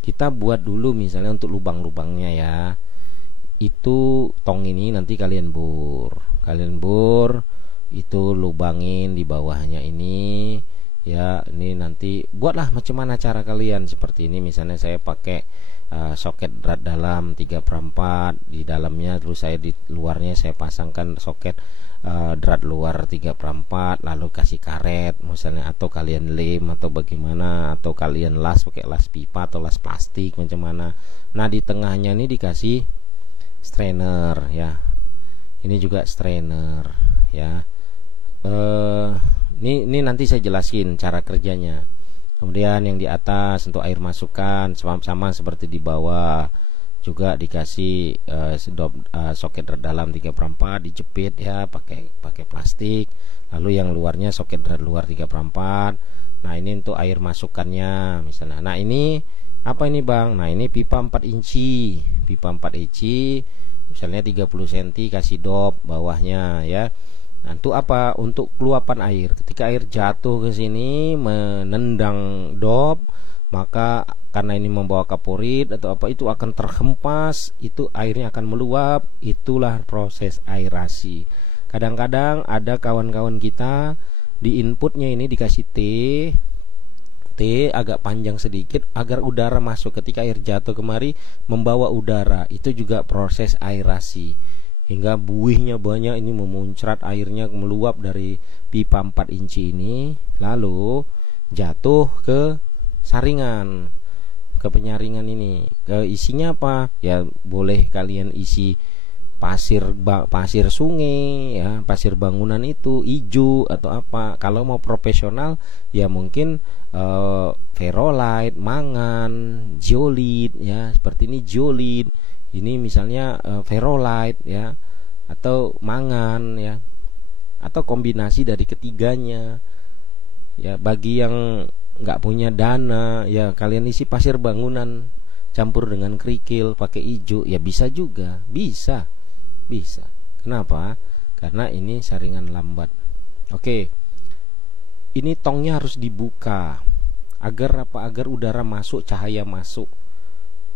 Kita buat dulu misalnya untuk lubang-lubangnya ya. Itu tong ini nanti kalian bor itu, lubangin di bawahnya ini ya. Ini nanti buatlah macam mana cara kalian seperti ini. Misalnya saya pakai soket drat dalam 3/4 di dalamnya, terus saya di luarnya saya pasangkan soket drat luar 3/4, lalu kasih karet misalnya, atau kalian lem atau bagaimana, atau kalian las pakai las pipa atau las plastik macam mana. Nah, di tengahnya ini dikasih strainer ya. Ini juga strainer ya. Ini nanti saya jelasin cara kerjanya. Kemudian yang di atas untuk air masukan sama seperti di bawah, juga dikasih soket dalam 3/4 dijepit ya, pakai plastik. Lalu yang luarnya soket luar 3/4. Nah, ini untuk air masukannya misalnya. Nah, ini apa ini bang? Nah, ini pipa 4 inci misalnya 30 cm, kasih dop bawahnya ya. Nah, itu apa? Untuk luapan air. Ketika air jatuh ke sini menendang dop, maka karena ini membawa kaporit atau apa, itu akan terhempas, itu airnya akan meluap. Itulah proses aerasi. Kadang-kadang ada kawan-kawan kita di inputnya ini dikasih T agak panjang sedikit agar udara masuk. Ketika air jatuh kemari membawa udara, itu juga proses aerasi. Hingga buihnya banyak, ini memuncrat, airnya meluap dari pipa 4 inci ini, lalu jatuh ke saringan, ke penyaringan ini. Isinya apa? Ya boleh kalian isi pasir sungai ya, pasir bangunan itu hijau atau apa. Kalau mau profesional ya mungkin ferrolite, mangan, zeolit ya, seperti ini zeolit. Ini misalnya ferrolite ya, atau mangan ya, atau kombinasi dari ketiganya. Ya bagi yang nggak punya dana ya kalian isi pasir bangunan campur dengan kerikil pakai hijau ya, bisa juga, bisa. Kenapa? Karena ini saringan lambat. Oke. Ini tongnya harus dibuka agar apa? Agar udara masuk, cahaya masuk.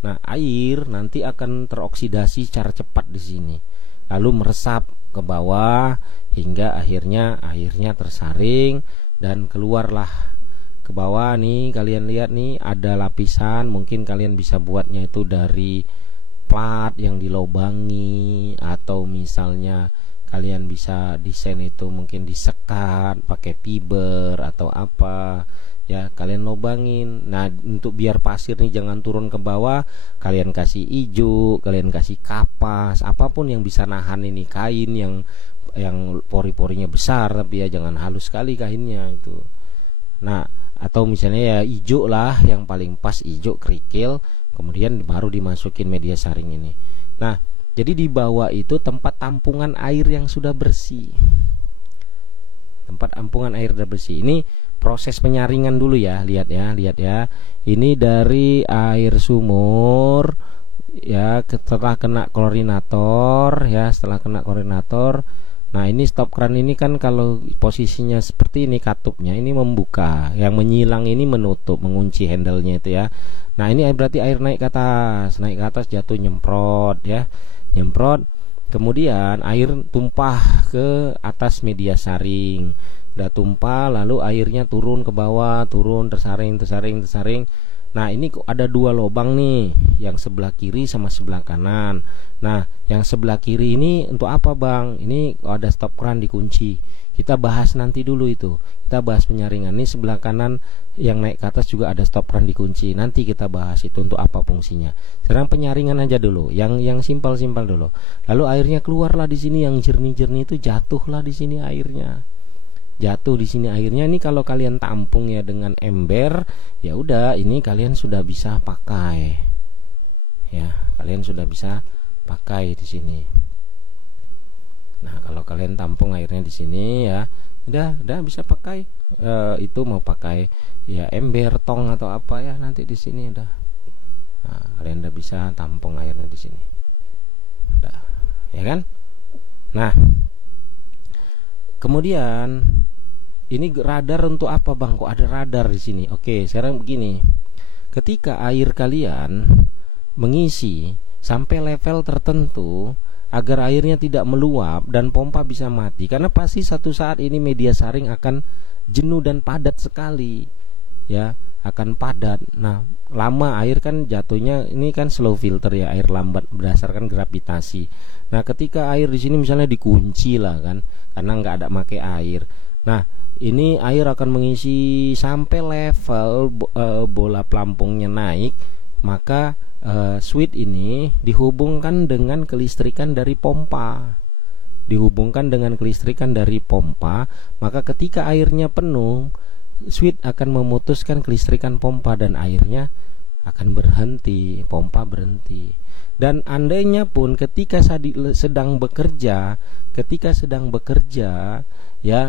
Nah, air nanti akan teroksidasi secara cepat di sini, lalu meresap ke bawah hingga akhirnya tersaring dan keluarlah ke bawah. Nih kalian lihat nih ada lapisan, mungkin kalian bisa buatnya itu dari plat yang dilobangi, atau misalnya kalian bisa desain itu mungkin disekat pakai fiber atau apa. Ya kalian lobangin. Nah untuk biar pasir nih jangan turun ke bawah, kalian kasih hijau, kalian kasih kapas, apapun yang bisa nahan ini, kain yang pori-porinya besar tapi ya jangan halus sekali kainnya itu. Nah atau misalnya ya hijau lah yang paling pas, hijau kerikil, kemudian baru dimasukin media saring ini. Nah jadi di bawah itu tempat tampungan air yang sudah bersih. Tempat tampungan air sudah bersih. Ini proses penyaringan dulu ya, lihat ya. Ini dari air sumur ya, setelah kena klorinator ya, Nah ini stop keran ini kan kalau posisinya seperti ini, katupnya ini membuka, yang menyilang ini menutup, mengunci handle-nya itu ya. Nah ini berarti air naik ke atas jatuh, nyemprot ya, kemudian air tumpah ke atas media saring. Udah tumpah, lalu airnya turun ke bawah, tersaring. Nah ini kok ada dua lubang nih, yang sebelah kiri sama sebelah kanan. Nah yang sebelah kiri ini untuk apa bang? Ini ada stop keran dikunci. Kita bahas nanti dulu itu. Kita bahas penyaringan. Ini sebelah kanan yang naik ke atas juga ada stop keran dikunci. Nanti kita bahas itu untuk apa fungsinya. Sekarang penyaringan aja dulu, yang simpel dulu. Lalu airnya keluarlah di sini, yang jernih itu jatuhlah di sini airnya. Ini kalau kalian tampung ya dengan ember, ya udah ini kalian sudah bisa pakai. Ya, kalian sudah bisa pakai di sini. Nah, kalau kalian tampung airnya di sini ya, udah bisa pakai. Itu mau pakai ya ember, tong atau apa ya, nanti di sini udah. Nah, kalian udah bisa tampung airnya di sini. Udah, ya kan? Nah, kemudian ini radar untuk apa bang? Kok ada radar di sini? Oke, sekarang begini. Ketika air kalian mengisi sampai level tertentu, agar airnya tidak meluap dan pompa bisa mati, karena pasti satu saat ini media saring akan jenuh dan padat sekali, ya akan padat. Nah, lama air kan jatuhnya ini kan slow filter ya, air lambat berdasarkan gravitasi. Nah, ketika air di sini misalnya dikunci lah kan, karena nggak ada make air. Nah, ini air akan mengisi sampai level bola pelampungnya naik, maka switch ini dihubungkan dengan kelistrikan dari pompa. Maka ketika airnya penuh, switch akan memutuskan kelistrikan pompa dan airnya akan berhenti, pompa berhenti. Dan andainya pun ketika sedang bekerja ya,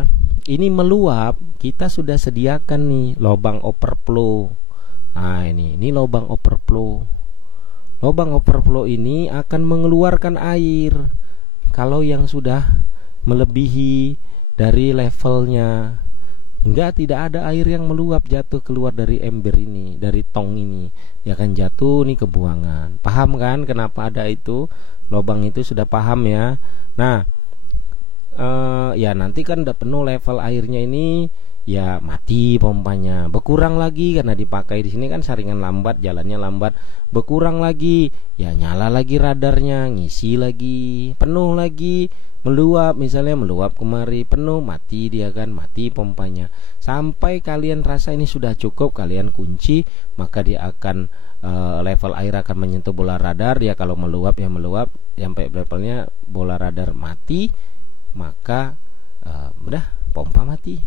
ini meluap, kita sudah sediakan nih lubang overflow. Nah, ini lubang overflow. Lubang overflow ini akan mengeluarkan air. Kalau yang sudah melebihi dari levelnya, hingga tidak ada air yang meluap jatuh keluar dari ember ini, dari tong ini. Ya kan, jatuh nih ke buangan. Paham kan kenapa ada itu lubang itu, sudah paham ya. Nah, ya nanti kan udah penuh level airnya ini, ya mati pompanya, berkurang lagi karena dipakai di sini kan saringan lambat, jalannya lambat, berkurang lagi, ya nyala lagi radarnya, ngisi lagi, penuh lagi, meluap, misalnya meluap kemari, penuh, mati dia kan, mati pompanya. Sampai kalian rasa ini sudah cukup, kalian kunci, maka dia akan level air akan menyentuh bola radar. Ya kalau meluap ya meluap sampai levelnya bola radar mati, maka udah pompa mati.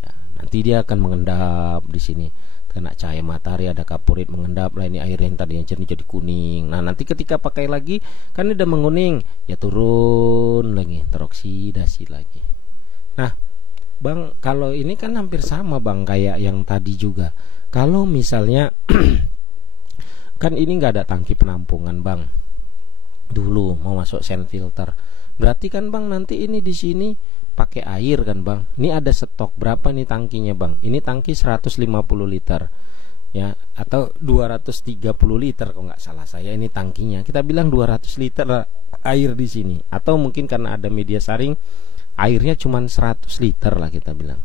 Ya, nanti dia akan mengendap di sini. Kena cahaya matahari, ada kaporit mengendap lah, ini air yang tadi yang jernih jadi kuning. Nah nanti ketika pakai lagi kan udah menguning, ya turun lagi, teroksidasi lagi. Nah bang, kalau ini kan hampir sama bang kayak yang tadi juga. Kalau misalnya kan ini nggak ada tangki penampungan bang, dulu mau masuk sand filter, berarti kan bang nanti ini di sini pakai air kan bang. Ini ada stok berapa nih tangkinya bang? Ini tangki 150 liter ya, atau 230 liter kalau nggak salah saya ini tangkinya. Kita bilang 200 liter air di sini, atau mungkin karena ada media saring airnya cuma 100 liter lah kita bilang.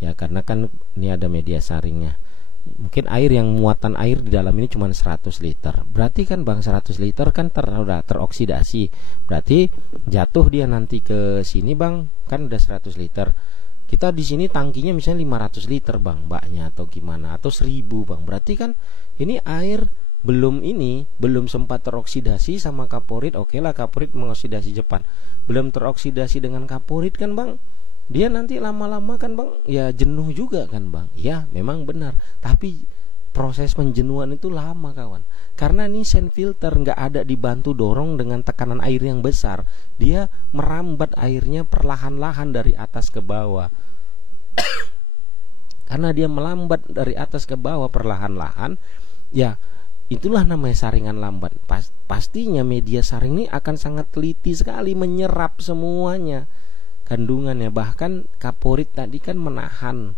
Ya karena kan ini ada media saringnya. Mungkin air yang muatan air di dalam ini cuma 100 liter. Berarti kan bang 100 liter kan udah teroksidasi. Berarti jatuh dia nanti ke sini bang, kan udah 100 liter. Kita di sini tangkinya misalnya 500 liter bang, baknya atau gimana, atau 1000 bang. Berarti kan ini air belum sempat teroksidasi sama kaporit. Oke lah, kaporit mengoksidasi cepat. Belum teroksidasi dengan kaporit kan bang, dia nanti lama-lama kan bang ya jenuh juga kan bang. Ya memang benar, tapi proses penjenuhan itu lama kawan. Karena ini sand filter nggak ada dibantu dorong dengan tekanan air yang besar, dia merambat airnya perlahan-lahan dari atas ke bawah. Karena dia melambat dari atas ke bawah perlahan-lahan, ya itulah namanya saringan lambat. Pastinya media saring ini akan sangat teliti sekali menyerap semuanya kandungannya. Bahkan kaporit tadi kan menahan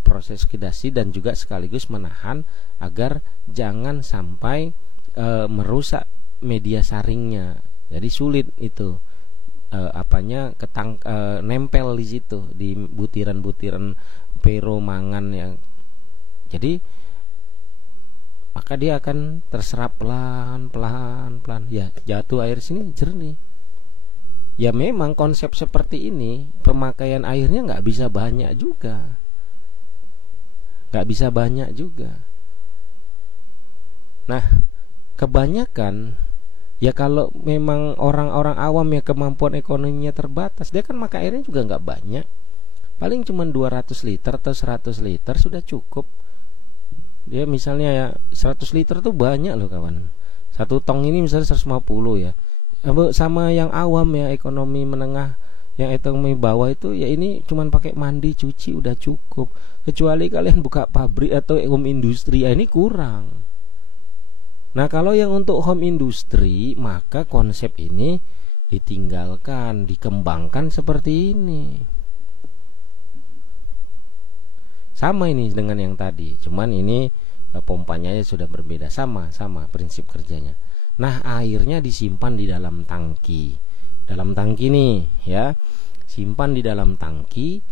proses oksidasi dan juga sekaligus menahan agar jangan sampai merusak media saringnya. Jadi sulit itu nempel di situ di butiran-butiran peromangan yang. Jadi maka dia akan terserap pelan-pelan, ya jatuh air sini jernih. Ya memang konsep seperti ini pemakaian airnya nggak bisa banyak juga, Nah kebanyakan ya kalau memang orang-orang awam ya kemampuan ekonominya terbatas, dia kan makai airnya juga nggak banyak, paling cuma 200 liter atau 100 liter sudah cukup. Dia misalnya ya 100 liter tuh banyak loh kawan. Satu tong ini misalnya 150 ya. Sama yang awam ya, ekonomi menengah, yang ekonomi bawah itu ya ini cuman pakai mandi cuci udah cukup. Kecuali kalian buka pabrik atau home industry, ya ini kurang. Nah kalau yang untuk home industry, maka konsep ini ditinggalkan, dikembangkan seperti ini. Sama ini dengan yang tadi, cuman ini pompanya sudah berbeda. Sama prinsip kerjanya. Nah airnya disimpan di dalam tangki. Dalam tangki nih ya, simpan di dalam tangki.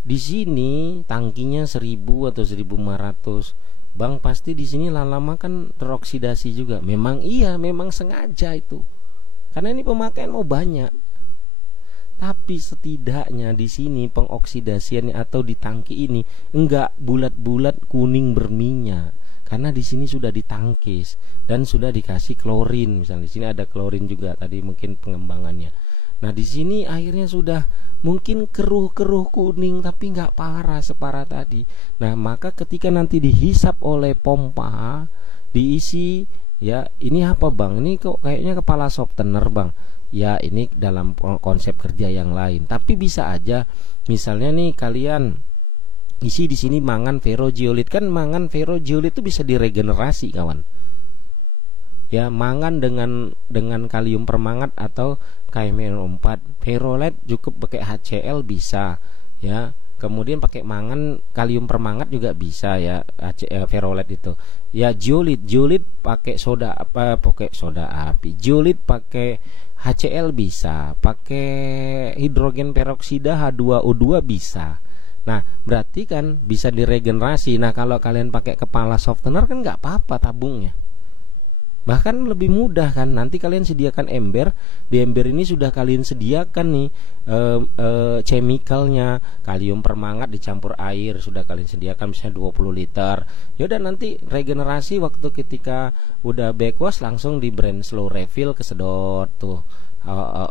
Di sini tangkinya 1000 atau 1500. Bang pasti di sini lama-lama kan teroksidasi juga. Memang sengaja itu. Karena ini pemakaian mau banyak. Tapi setidaknya di sini pengoksidasiannya atau di tangki ini enggak bulat-bulat kuning berminyak. Karena di sini sudah ditangkis dan sudah dikasih klorin. Misalnya di sini ada klorin juga tadi mungkin pengembangannya. Nah di sini airnya sudah mungkin keruh-keruh kuning tapi nggak parah separah tadi. Nah maka ketika nanti dihisap oleh pompa, diisi ya ini apa bang? Ini kok kayaknya kepala softener bang. Ya ini dalam konsep kerja yang lain. Tapi bisa aja misalnya nih kalian isi di sini mangan ferrogeolit, kan mangan ferrogeolit itu bisa diregenerasi kawan. ya, mangan dengan kalium permangat atau KMNO4. Ferolet cukup pakai HCl bisa ya. Kemudian pakai mangan kalium permangat juga bisa ya, ferolet itu. Ya, zeolit pakai soda api. Zeolit pakai HCl bisa, pakai hidrogen peroksida H2O2 bisa. Nah, berarti kan bisa diregenerasi. Nah, kalau kalian pakai kepala softener kan nggak apa-apa tabungnya. Bahkan lebih mudah kan. Nanti kalian sediakan ember. Di ember ini sudah kalian sediakan nih chemicalnya, kalium permangat dicampur air, sudah kalian sediakan misalnya 20 liter. Yaudah, nanti regenerasi waktu ketika udah backwash langsung di brand slow refill, kesedot tuh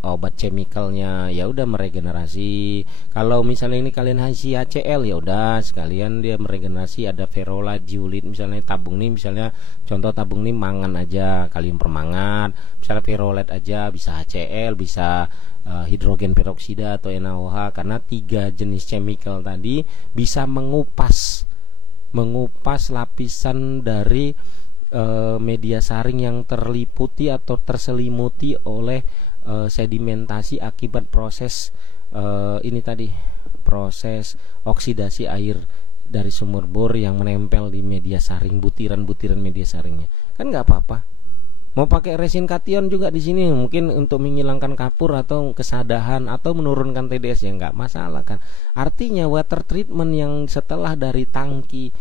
obat chemicalnya, ya udah meregenerasi. Kalau misalnya ini kalian isi HCl, ya udah sekalian dia meregenerasi. Ada ferolit, zeolit, misalnya tabung nih, misalnya contoh tabung nih mangan aja kalium permangat, misalnya ferolit aja bisa HCl, bisa hidrogen peroksida atau NaOH, karena 3 jenis chemical tadi bisa mengupas lapisan dari media saring yang terliputi atau terselimuti oleh sedimentasi akibat proses ini tadi, proses oksidasi air dari sumur bor yang menempel di media saring, butiran-butiran media saringnya. Kan nggak apa-apa. Mau pakai resin kation juga di sini, mungkin untuk menghilangkan kapur atau kesadahan atau menurunkan TDS, ya nggak masalah kan. Artinya water treatment yang setelah dari tangki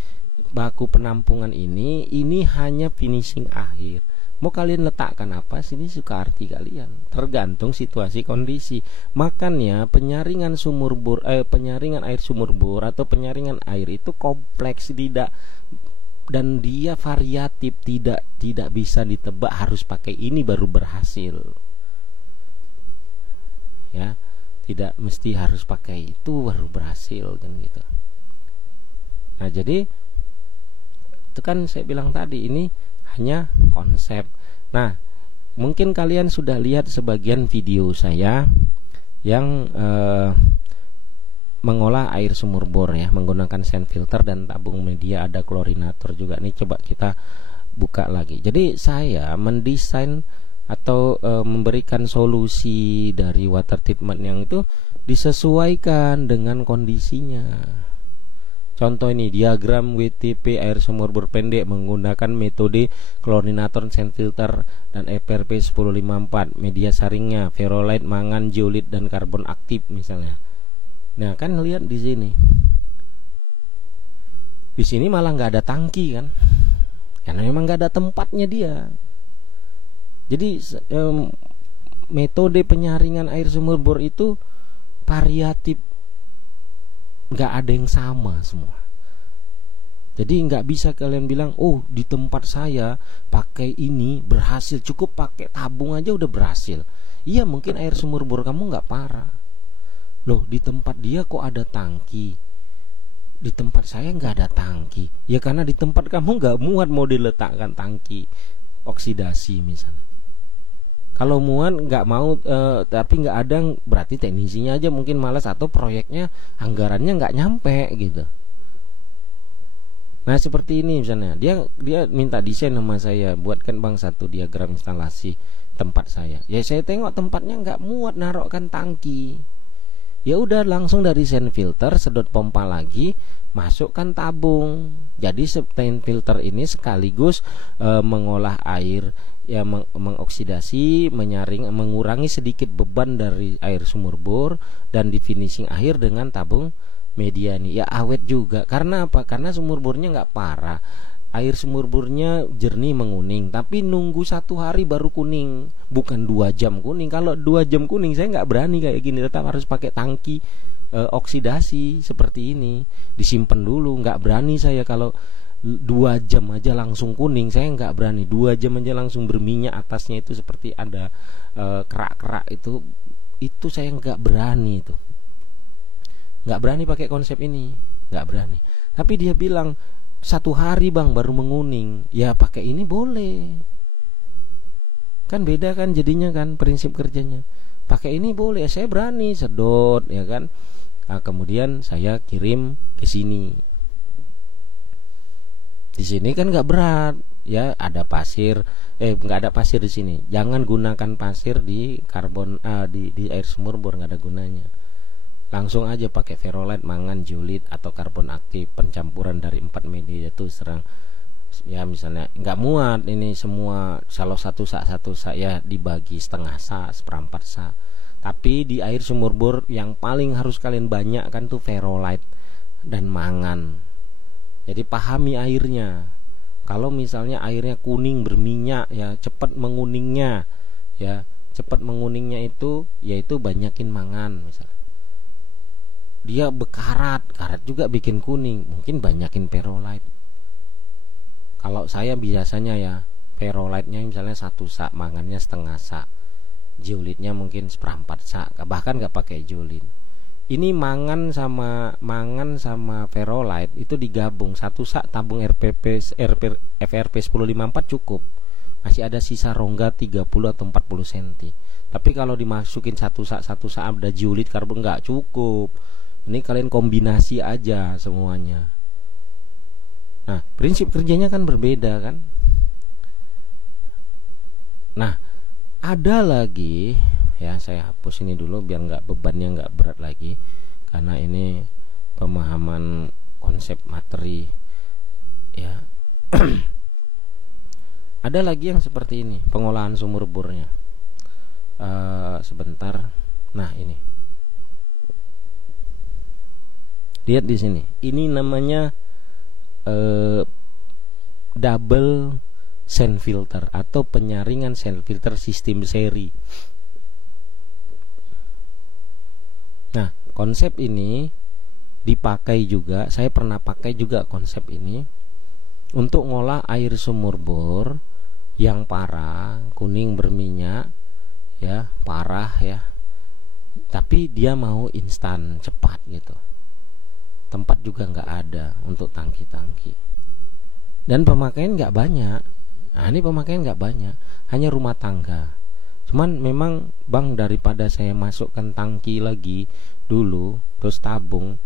baku penampungan ini hanya finishing akhir. Mau kalian letakkan apa sini suka arti kalian, tergantung situasi kondisi. Makanya penyaringan penyaringan air sumur bor atau penyaringan air itu kompleks, dan dia variatif, tidak bisa ditebak harus pakai ini baru berhasil. Ya, tidak mesti harus pakai itu baru berhasil kan gitu. Nah, jadi itu kan saya bilang tadi, ini hanya konsep. Nah, mungkin kalian sudah lihat sebagian video saya yang mengolah air sumur bor ya, menggunakan sand filter dan tabung media, ada klorinator juga. Nih coba kita buka lagi. Jadi saya mendesain atau memberikan solusi dari water treatment yang itu disesuaikan dengan kondisinya. Contoh ini diagram WTP air sumur bor pendek menggunakan metode klorinator, sand filter dan FRP 1054. Media saringnya ferolit, mangan, zeolit dan karbon aktif misalnya. Nah, kan lihat di sini. Di sini malah nggak ada tangki kan? Karena memang nggak ada tempatnya dia. Jadi metode penyaringan air sumur bor itu variatif, nggak ada yang sama semua. Jadi nggak bisa kalian bilang, oh di tempat saya pakai ini berhasil, cukup pakai tabung aja udah berhasil. Iya, mungkin air sumur bor kamu nggak parah. Loh, di tempat dia kok ada tangki, di tempat saya nggak ada tangki. Ya karena di tempat kamu nggak muat mau diletakkan tangki oksidasi misalnya. Kalau muat nggak mau tapi nggak ada, berarti teknisinya aja mungkin malas atau proyeknya anggarannya nggak nyampe gitu. Nah seperti ini misalnya, dia minta desain sama saya, buatkan bang satu diagram instalasi tempat saya. Ya saya tengok tempatnya nggak muat narokkan tangki. Ya udah langsung dari sand filter sedot pompa lagi, masukkan tabung. Jadi sand filter ini sekaligus mengolah air, ya mengoksidasi, menyaring, mengurangi sedikit beban dari air sumur bor, dan di finishing akhir dengan tabung media nih. Ya awet juga. Karena apa? Karena sumur bornya nggak parah. Air sumur bornya jernih menguning, tapi nunggu 1 hari baru kuning, bukan 2 jam kuning. Kalau 2 jam kuning saya nggak berani kayak gini, tetap harus pakai tangki oksidasi seperti ini, disimpan dulu. Nggak berani saya kalau 2 jam aja langsung kuning, saya nggak berani. 2 jam aja langsung berminyak atasnya itu seperti ada kerak-kerak itu saya nggak berani. Itu nggak berani pakai konsep ini, nggak berani. Tapi dia bilang 1 hari bang baru menguning, ya pakai ini boleh. Kan beda kan jadinya kan prinsip kerjanya. Pakai ini boleh, saya berani sedot ya kan. Nah, kemudian saya kirim ke sini. Di sini kan nggak berat, ya ada pasir, nggak ada pasir di sini. Jangan gunakan pasir di di air sumur bor, nggak ada gunanya. Langsung aja pakai ferrolite, mangan, zeolit atau karbon aktif pencampuran dari 4 media itu serang. Ya misalnya nggak muat ini semua, kalau satu sak ya dibagi setengah sak, seperempat sak. Tapi di air sumur bor yang paling harus kalian banyak kan tuh ferrolite dan mangan. Jadi pahami airnya. Kalau misalnya airnya kuning berminyak ya cepat menguningnya. Ya, cepat menguningnya itu yaitu banyakin mangan misalnya. Dia bekarat, karat juga bikin kuning, mungkin banyakin ferrolite. Kalau saya biasanya ya ferrolite-nya misalnya 1 sak, mangannya setengah sak. Zeolitnya mungkin seperempat sak, bahkan nggak pakai zeolit. Ini mangan sama ferrolite itu digabung 1 sak tabung FRP 1054 cukup. Masih ada sisa rongga 30 atau 40 cm. Tapi kalau dimasukin 1 sak ada zeolit karbon nggak cukup. Ini kalian kombinasi aja semuanya. Nah, prinsip kerjanya kan berbeda kan. Nah, ada lagi ya, saya hapus ini dulu biar bebannya nggak berat lagi, karena ini pemahaman konsep materi ya. Ada lagi yang seperti ini, pengolahan sumur bornya. Sebentar. Nah, ini lihat di sini, ini namanya double sand filter atau penyaringan sand filter sistem seri. Nah, konsep ini dipakai juga, saya pernah pakai juga konsep ini untuk ngolah air sumur bor yang parah, kuning berminyak ya, parah ya. Tapi dia mau instan, cepat gitu. Tempat juga nggak ada untuk tangki-tangki. Dan pemakaian nggak banyak. Nah, ini pemakaian nggak banyak, hanya rumah tangga. Cuman memang bang, daripada saya masukkan tangki lagi dulu terus tabung,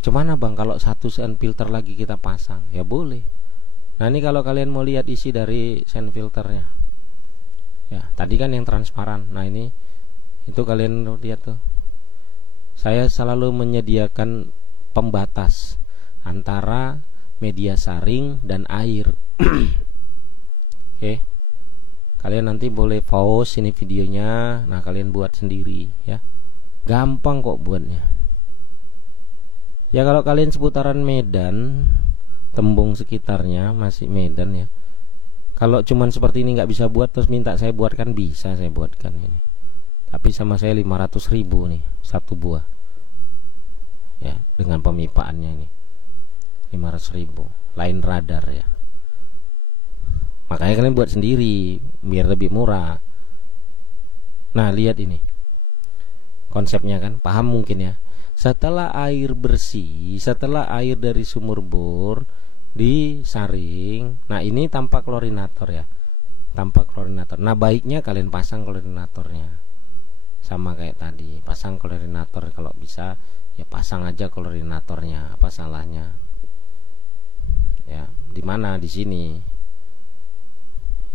cuman bang kalau 1 sand filter lagi kita pasang ya boleh. Nah, ini kalau kalian mau lihat isi dari sand filternya ya, tadi kan yang transparan. Nah, ini itu kalian lihat tuh, saya selalu menyediakan pembatas antara media saring dan air. Oke, kalian nanti boleh pause ini videonya. Nah, kalian buat sendiri ya, gampang kok buatnya ya. Kalau kalian seputaran Medan, Tembung sekitarnya masih Medan ya, kalau cuman seperti ini nggak bisa buat terus minta saya buatkan, bisa saya buatkan ini. Tapi sama saya 500.000 nih satu buah ya, dengan pemipaannya ini 500.000, lain radar ya. Makanya kalian buat sendiri biar lebih murah. Nah, lihat ini konsepnya kan, paham mungkin ya. Setelah air bersih, setelah air dari sumur bor disaring, nah ini tanpa klorinator ya, tanpa klorinator. Nah, baiknya kalian pasang klorinatornya, sama kayak tadi, pasang klorinator. Kalau bisa ya pasang aja klorinatornya, apa salahnya ya. Di mana? Di sini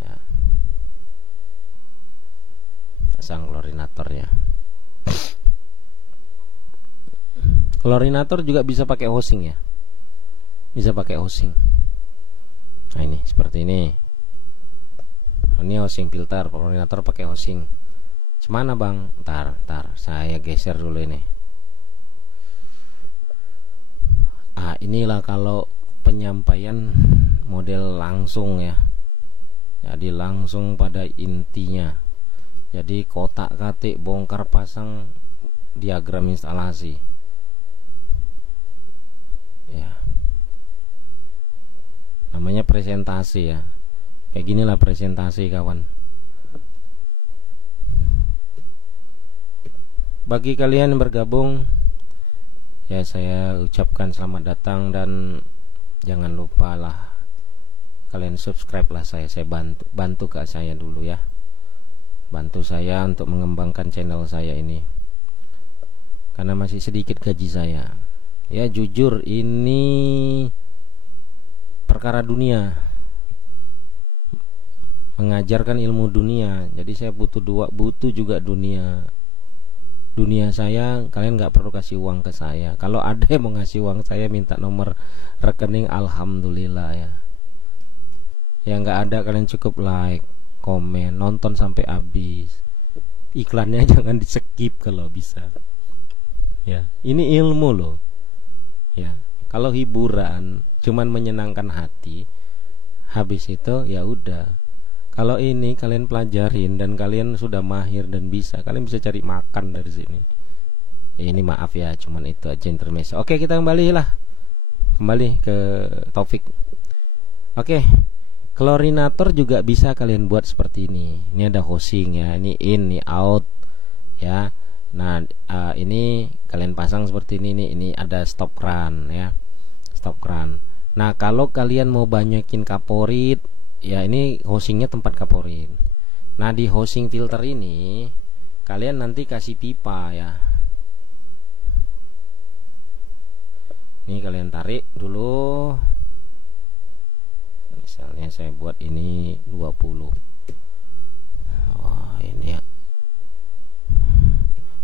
ya, pasang klorinatornya. Klorinator juga bisa pakai hosing ya, bisa pakai hosing. Nah, ini seperti ini. Ini hosing filter, klorinator pakai hosing. Cemana bang? Ntar saya geser dulu ini. Inilah kalau penyampaian model langsung ya. Jadi langsung pada intinya. Jadi kotak-katik, bongkar pasang, diagram instalasi ya, namanya presentasi ya. Kayak ginilah presentasi kawan. Bagi kalian yang bergabung ya, saya ucapkan selamat datang, dan jangan lupa lah kalian subscribe lah saya bantu ke saya dulu ya, bantu saya untuk mengembangkan channel saya ini, karena masih sedikit gaji saya ya. Jujur ini perkara dunia mengajarkan ilmu dunia. Jadi saya butuh juga dunia saya. Kalian nggak perlu kasih uang ke saya. Kalau ada yang mau ngasih uang saya, minta nomor rekening, alhamdulillah ya. Yang nggak ada, kalian cukup like, komen, nonton sampai habis. Iklannya jangan di skip kalau bisa. Ya, ini ilmu loh. Ya, kalau hiburan cuman menyenangkan hati, habis itu ya udah. Kalau ini kalian pelajarin dan kalian sudah mahir dan bisa, kalian bisa cari makan dari sini. Ya, ini maaf ya, cuman itu aja intermezzo. Oke, kita kembali ke topik. Oke, klorinator juga bisa kalian buat seperti ini. Ini ada hosing ya, ini in, ini out ya. Nah, ini kalian pasang seperti ini. Ini ada stop run ya, stop run. Nah, kalau kalian mau banyakin kaporit, ya ini hosingnya tempat kaporit. Nah, di hosing filter ini kalian nanti kasih pipa ya. Ini kalian tarik dulu. Misalnya saya buat ini 20. Oh, ini ya.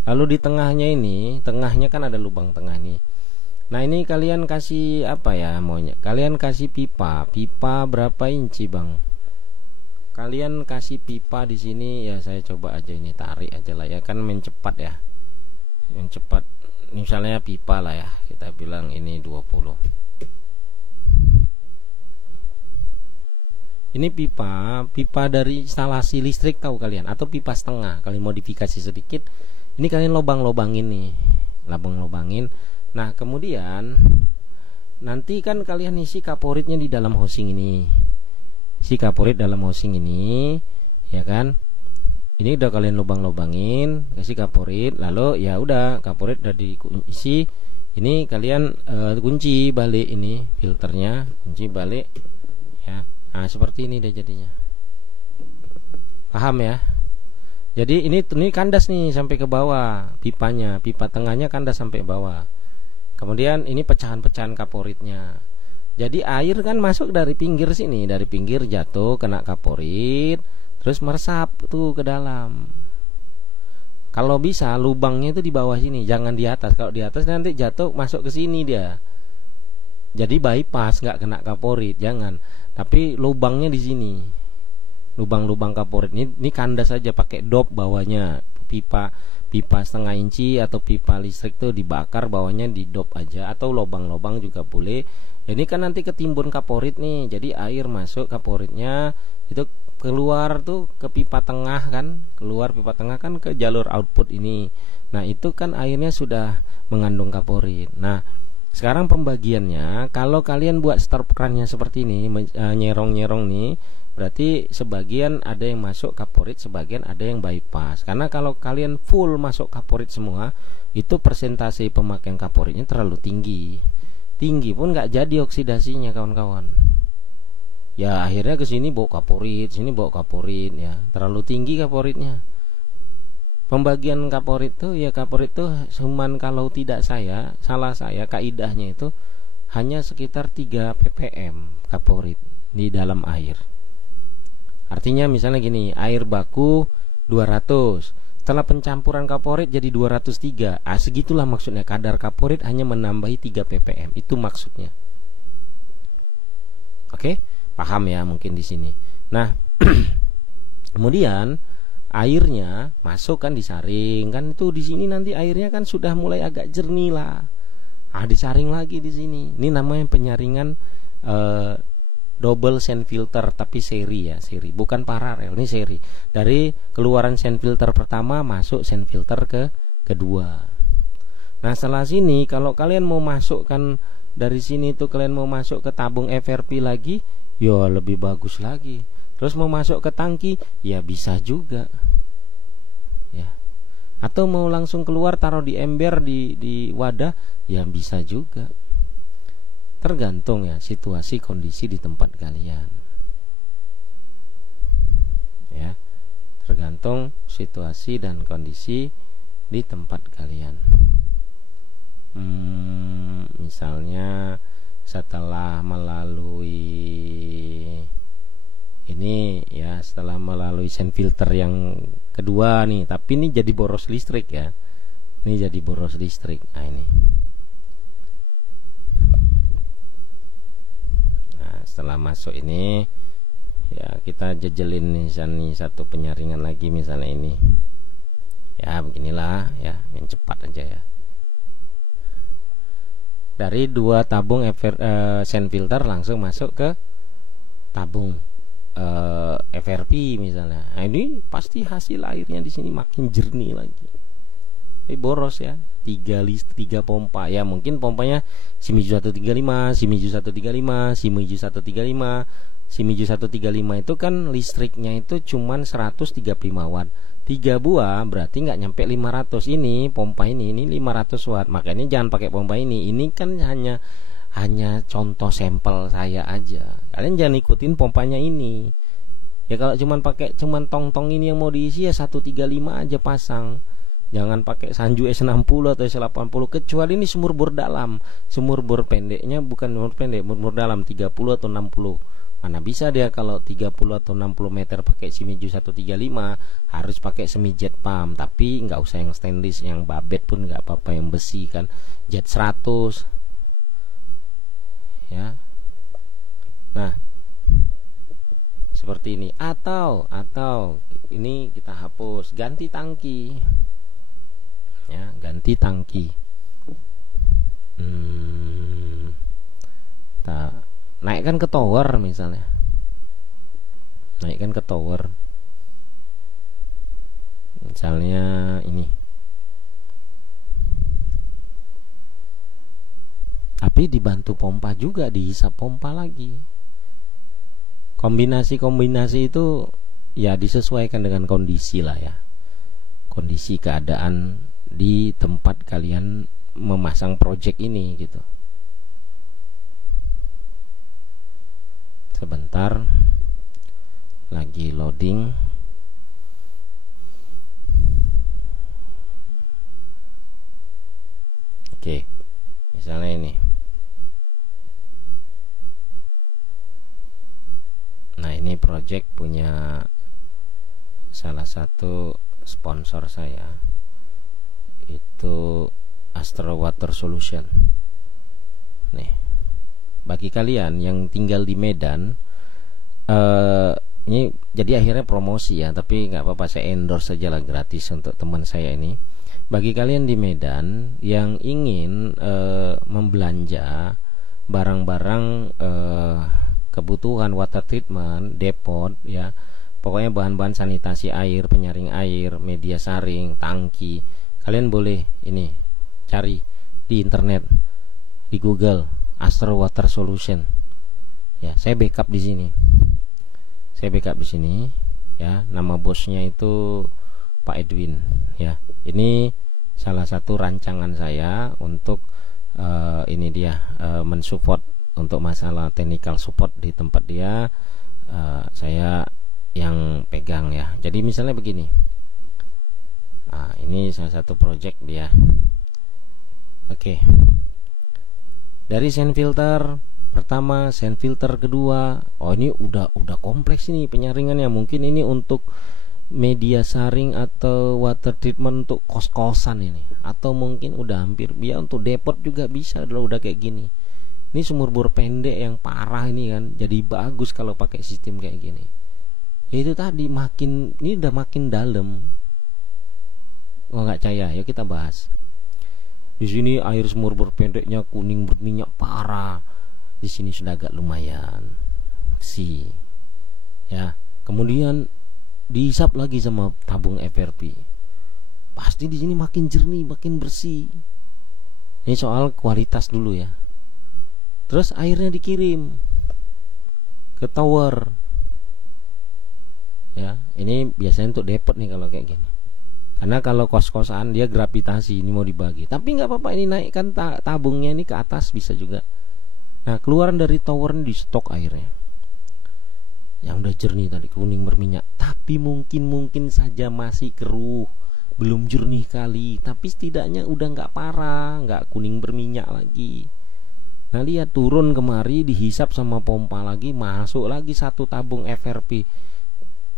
Lalu di tengahnya kan ada lubang tengah nih. Nah, ini kalian kasih apa ya maunya? Kalian kasih pipa berapa inci, Bang? Kalian kasih pipa di sini ya, saya coba aja ini tarik aja lah ya, kan main cepat ya. Yang cepat misalnya pipa lah ya, kita bilang ini 20. Ini pipa dari instalasi listrik, tahu kalian, atau pipa setengah. Kalian modifikasi sedikit, ini kalian lobang-lobangin nih, lobang-lobangin. Nah, kemudian nanti kan kalian isi kaporitnya di dalam hosing ini. Isi kaporit dalam hosing ini, ya kan? Ini udah kalian lubang-lubangin, kasih kaporit, lalu ya udah kaporit udah diisi. Ini kalian kunci balik ini filternya, kunci balik ya. Nah, seperti ini deh jadinya. Paham ya? Jadi ini kandas nih sampai ke bawah pipanya, pipa tengahnya kandas sampai bawah. Kemudian ini pecahan-pecahan kaporitnya. Jadi air kan masuk dari pinggir sini, dari pinggir jatuh kena kaporit, terus meresap tuh ke dalam. Kalau bisa lubangnya itu di bawah sini, jangan di atas. Kalau di atas nanti jatuh masuk ke sini dia. Jadi bypass, nggak kena kaporit, jangan. Tapi lubangnya di sini. Lubang-lubang kaporit ini kandas saja pakai dop bawahnya. Pipa setengah inci atau pipa listrik tuh dibakar, bawahnya di dop aja, atau lubang-lubang juga boleh. Ini kan nanti ketimbun kaporit nih, jadi air masuk kaporitnya itu keluar tuh ke pipa tengah kan, keluar pipa tengah kan ke jalur output ini. Nah, itu kan airnya sudah mengandung kaporit. Nah, sekarang pembagiannya, kalau kalian buat stop run-nya seperti ini, nyerong-nyerong nih, berarti sebagian ada yang masuk kaporit, sebagian ada yang bypass. Karena kalau kalian full masuk kaporit semua, itu persentase pemakaian kaporitnya terlalu tinggi. Tinggi pun nggak jadi oksidasinya kawan-kawan. Ya akhirnya ke sini bawa kaporit, sini bawa kaporit ya. Terlalu tinggi kaporitnya. Pembagian kaporit tuh ya, kaporit tuh cuman kalau tidak salah saya kaidahnya itu hanya sekitar 3 ppm kaporit di dalam air. Artinya misalnya gini, air baku 200, setelah pencampuran kaporit jadi 203. Segitulah maksudnya, kadar kaporit hanya menambahi 3 ppm. Itu maksudnya. Oke, paham ya mungkin di sini. Nah, kemudian airnya masuk kan disaring kan, itu di sini nanti airnya kan sudah mulai agak jernih lah. Disaring lagi di sini. Ini namanya penyaringan double sand filter, tapi seri ya, seri, bukan paralel, ini seri. Dari keluaran sand filter pertama masuk sand filter kedua. Nah, setelah sini kalau kalian mau masukkan dari sini tuh, kalian mau masuk ke tabung FRP lagi, ya lebih bagus lagi. Terus mau masuk ke tangki, ya bisa juga. Ya. Atau mau langsung keluar taruh di ember di wadah, ya bisa juga. Tergantung ya situasi kondisi di tempat kalian. Ya. Tergantung situasi dan kondisi di tempat kalian. Misalnya setelah melalui Ini ya setelah melalui sand filter yang kedua nih, tapi ini jadi boros listrik ya. Ini jadi boros listrik. Nah ini. Nah setelah masuk ini, ya kita jejelin nih satu penyaringan lagi misalnya ini. Ya beginilah ya, yang cepat aja ya. Dari 2 tabung sand filter langsung masuk ke tabung FRP misalnya. Nah ini pasti hasil airnya di sini makin jernih lagi. Tapi boros ya. 3 pompa ya, mungkin pompanya Shimizu 135, Shimizu 135, Shimizu 135. Shimizu 135 itu kan listriknya itu cuman 135 watt. 3 buah berarti nggak nyampe 500. Ini pompa ini 500 watt. Makanya jangan pakai pompa ini. Ini kan hanya contoh sampel saya aja. Kalian jangan ikutin pompanya ini. Ya kalau cuman tong-tong ini yang mau diisi ya 135 aja pasang. Jangan pakai Sanju S60 atau S80, kecuali ini sumur bor dalam. Sumur bor pendeknya bukan sumur pendek, sumur dalam 30 atau 60. Mana bisa dia kalau 30 atau 60 meter pakai Shimizu 135, harus pakai semi jet pump. Tapi nggak usah yang stainless, yang babet pun nggak apa-apa, yang besi kan. Jet 100 ya. Nah seperti ini. Atau ini kita hapus, ganti tangki ya, ganti tangki. Naikkan ke tower misalnya, naikkan ke tower misalnya ini. Tapi dibantu pompa juga, dihisap pompa lagi. Kombinasi itu ya disesuaikan dengan kondisi lah ya. Kondisi keadaan di tempat kalian memasang project ini gitu. Sebentar lagi loading. Oke, misalnya ini. Nah ini project punya salah satu sponsor saya, itu Astro Water Solution. Nih, bagi kalian yang tinggal di Medan, ini jadi akhirnya promosi ya, tapi nggak apa-apa, saya endorse saja lah, gratis untuk teman saya ini. Bagi kalian di Medan yang ingin membelanja barang-barang kebutuhan water treatment, depot ya, pokoknya bahan-bahan sanitasi air, penyaring air, media saring, tangki, kalian boleh ini cari di internet, di Google, Astro Water Solution. Ya, saya backup di sini. Ya, nama bosnya itu Pak Edwin ya. Ini salah satu rancangan saya untuk ini dia mensupport untuk masalah technical support di tempat dia, saya yang pegang ya. Jadi misalnya begini, nah, ini salah satu project dia. Oke. Dari sand filter pertama, sand filter kedua. Oh ini udah kompleks ini penyaringannya. Mungkin ini untuk media saring atau water treatment untuk kos-kosan ini, atau mungkin udah hampir ya untuk depot juga bisa kalau udah kayak gini. Ini sumur bor pendek yang parah ini kan, jadi bagus kalau pakai sistem kayak gini. Ya itu tadi, ini udah makin dalam. Oh nggak percaya, yuk kita bahas. Di sini air sumur bor pendeknya kuning berminyak parah. Di sini sudah agak lumayan sih. Ya, kemudian dihisap lagi sama tabung FRP. Pasti di sini makin jernih, makin bersih. Ini soal kualitas dulu ya. Terus airnya dikirim ke tower. Ya, ini biasanya untuk depot nih kalau kayak gini. Karena kalau kos-kosan dia gravitasi, ini mau dibagi. Tapi nggak apa-apa, ini naikkan tabungnya ini ke atas bisa juga. Nah, keluaran dari tower ini di stok airnya. Yang udah jernih tadi, kuning berminyak. Tapi mungkin saja masih keruh, belum jernih kali. Tapi setidaknya udah nggak parah, nggak kuning berminyak lagi. Nah lihat, turun kemari, dihisap sama pompa lagi, masuk lagi satu tabung FRP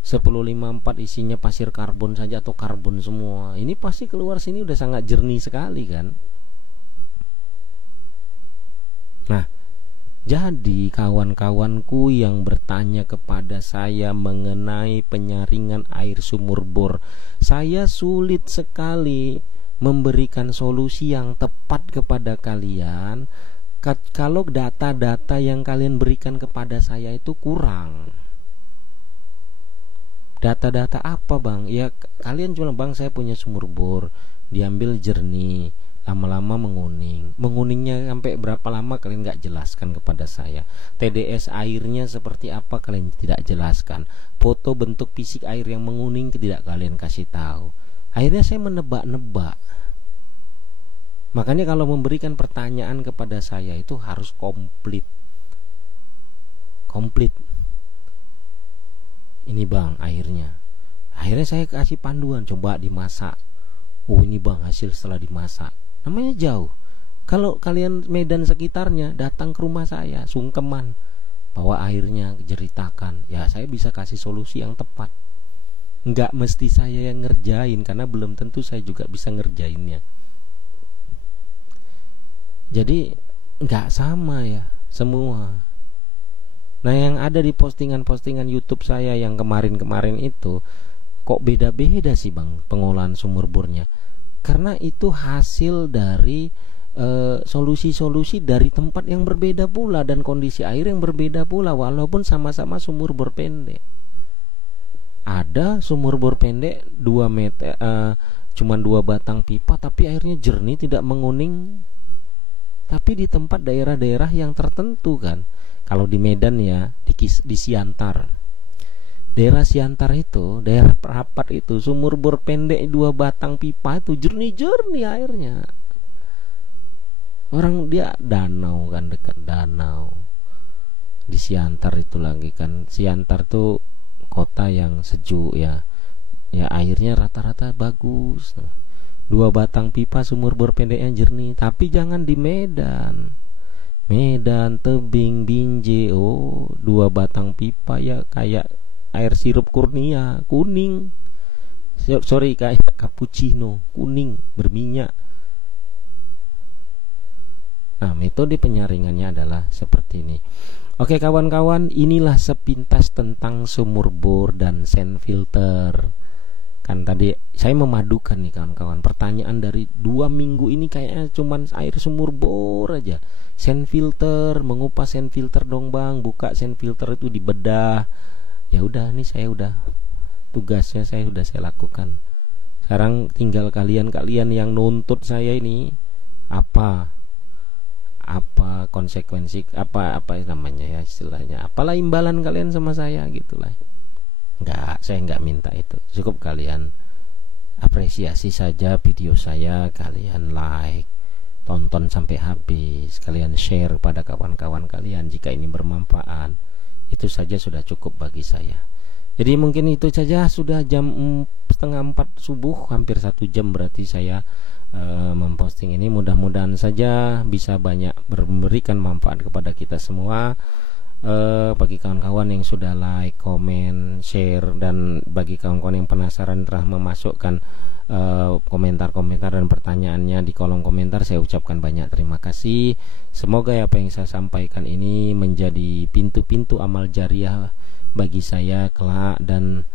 1054, isinya pasir karbon saja atau karbon semua. Ini pasti keluar sini udah sangat jernih sekali kan. Nah, jadi kawan-kawanku yang bertanya kepada saya mengenai penyaringan air sumur bor, saya sulit sekali memberikan solusi yang tepat kepada kalian kalau data-data yang kalian berikan kepada saya itu kurang. Data-data apa bang? Ya kalian cuma, bang saya punya sumur bor, diambil jernih, lama-lama menguning. Menguningnya sampai berapa lama kalian gak jelaskan kepada saya. TDS airnya seperti apa kalian tidak jelaskan. Foto bentuk fisik air yang menguning tidak kalian kasih tahu. Akhirnya saya menebak-nebak. Makanya kalau memberikan pertanyaan kepada saya itu harus komplit. Ini bang airnya. Akhirnya saya kasih panduan, coba dimasak. Oh ini bang hasil setelah dimasak. Namanya jauh. Kalau kalian Medan sekitarnya, datang ke rumah saya, sungkeman, bawa airnya jeritakan, ya saya bisa kasih solusi yang tepat. Nggak mesti saya yang ngerjain, karena belum tentu saya juga bisa ngerjainnya. Jadi nggak sama ya semua. Nah yang ada di postingan-postingan YouTube saya yang kemarin-kemarin itu, kok beda-beda sih bang pengolahan sumur bornya. Karena itu hasil dari solusi-solusi dari tempat yang berbeda pula, dan kondisi air yang berbeda pula, walaupun sama-sama sumur bor pendek. Ada sumur bor pendek 2 meter, cuman 2 batang pipa, tapi airnya jernih, tidak menguning. Tapi di tempat daerah-daerah yang tertentu kan, kalau di Medan ya, di Siantar, daerah Siantar itu, daerah Perapat itu, sumur bor pendek 2 batang pipa itu jernih-jernih airnya. Orang dia danau kan, dekat danau. Di Siantar itu lagi kan, Siantar tuh kota yang sejuk ya. Ya airnya rata-rata bagus. 2 batang pipa sumur bor pendeknya jernih. Tapi jangan di Medan, Tebing, Binjai. Oh 2 batang pipa ya kayak air sirup Kurnia, kuning. Sorry, kayak cappuccino, kuning, berminyak. Nah metode penyaringannya adalah seperti ini. Oke kawan-kawan, inilah sepintas tentang sumur bor dan sand filter. Kan tadi saya memadukan nih kawan-kawan, pertanyaan dari 2 minggu ini kayaknya cuman air sumur bor aja. Sand filter, mengupas sand filter dong bang, buka sand filter itu dibedah. Ya udah, nih saya udah, tugasnya saya lakukan. Sekarang tinggal kalian yang nuntut saya ini apa konsekuensi, apa namanya ya istilahnya, apalah imbalan kalian sama saya gitulah. Saya enggak minta itu. Cukup kalian apresiasi saja video saya, kalian like, tonton sampai habis, kalian share pada kawan-kawan kalian jika ini bermanfaat. Itu saja sudah cukup bagi saya. Jadi mungkin itu saja, sudah jam 3:30 subuh, hampir 1 jam berarti saya memposting ini. Mudah-mudahan saja bisa banyak memberikan manfaat kepada kita semua. Bagi kawan-kawan yang sudah like, komen, share, dan bagi kawan-kawan yang penasaran telah memasukkan komentar-komentar dan pertanyaannya di kolom komentar, saya ucapkan banyak terima kasih. Semoga apa yang saya sampaikan ini menjadi pintu-pintu amal jariah bagi saya kelak, dan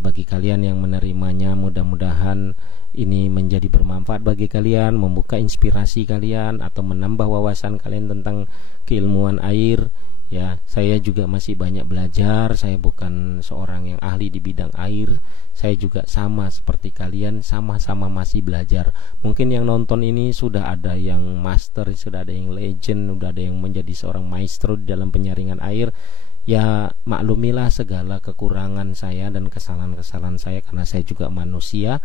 bagi kalian yang menerimanya, mudah-mudahan ini menjadi bermanfaat bagi kalian, membuka inspirasi kalian atau menambah wawasan kalian tentang keilmuan air. Ya, saya juga masih banyak belajar. Saya bukan seorang yang ahli di bidang air. Saya juga sama seperti kalian, sama-sama masih belajar. Mungkin yang nonton ini sudah ada yang master, sudah ada yang legend, sudah ada yang menjadi seorang maestro dalam penyaringan air. Ya, maklumilah segala kekurangan saya dan kesalahan-kesalahan saya, karena saya juga manusia,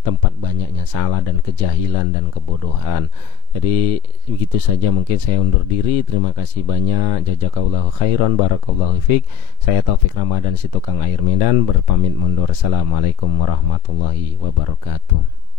tempat banyaknya salah dan kejahilan dan kebodohan. Jadi begitu saja, mungkin saya undur diri. Terima kasih banyak. Jazakallahu khairan, barakallahu fiik. Saya Taufik Ramadan, si tukang air Medan, berpamit mundur. Assalamualaikum warahmatullahi wabarakatuh.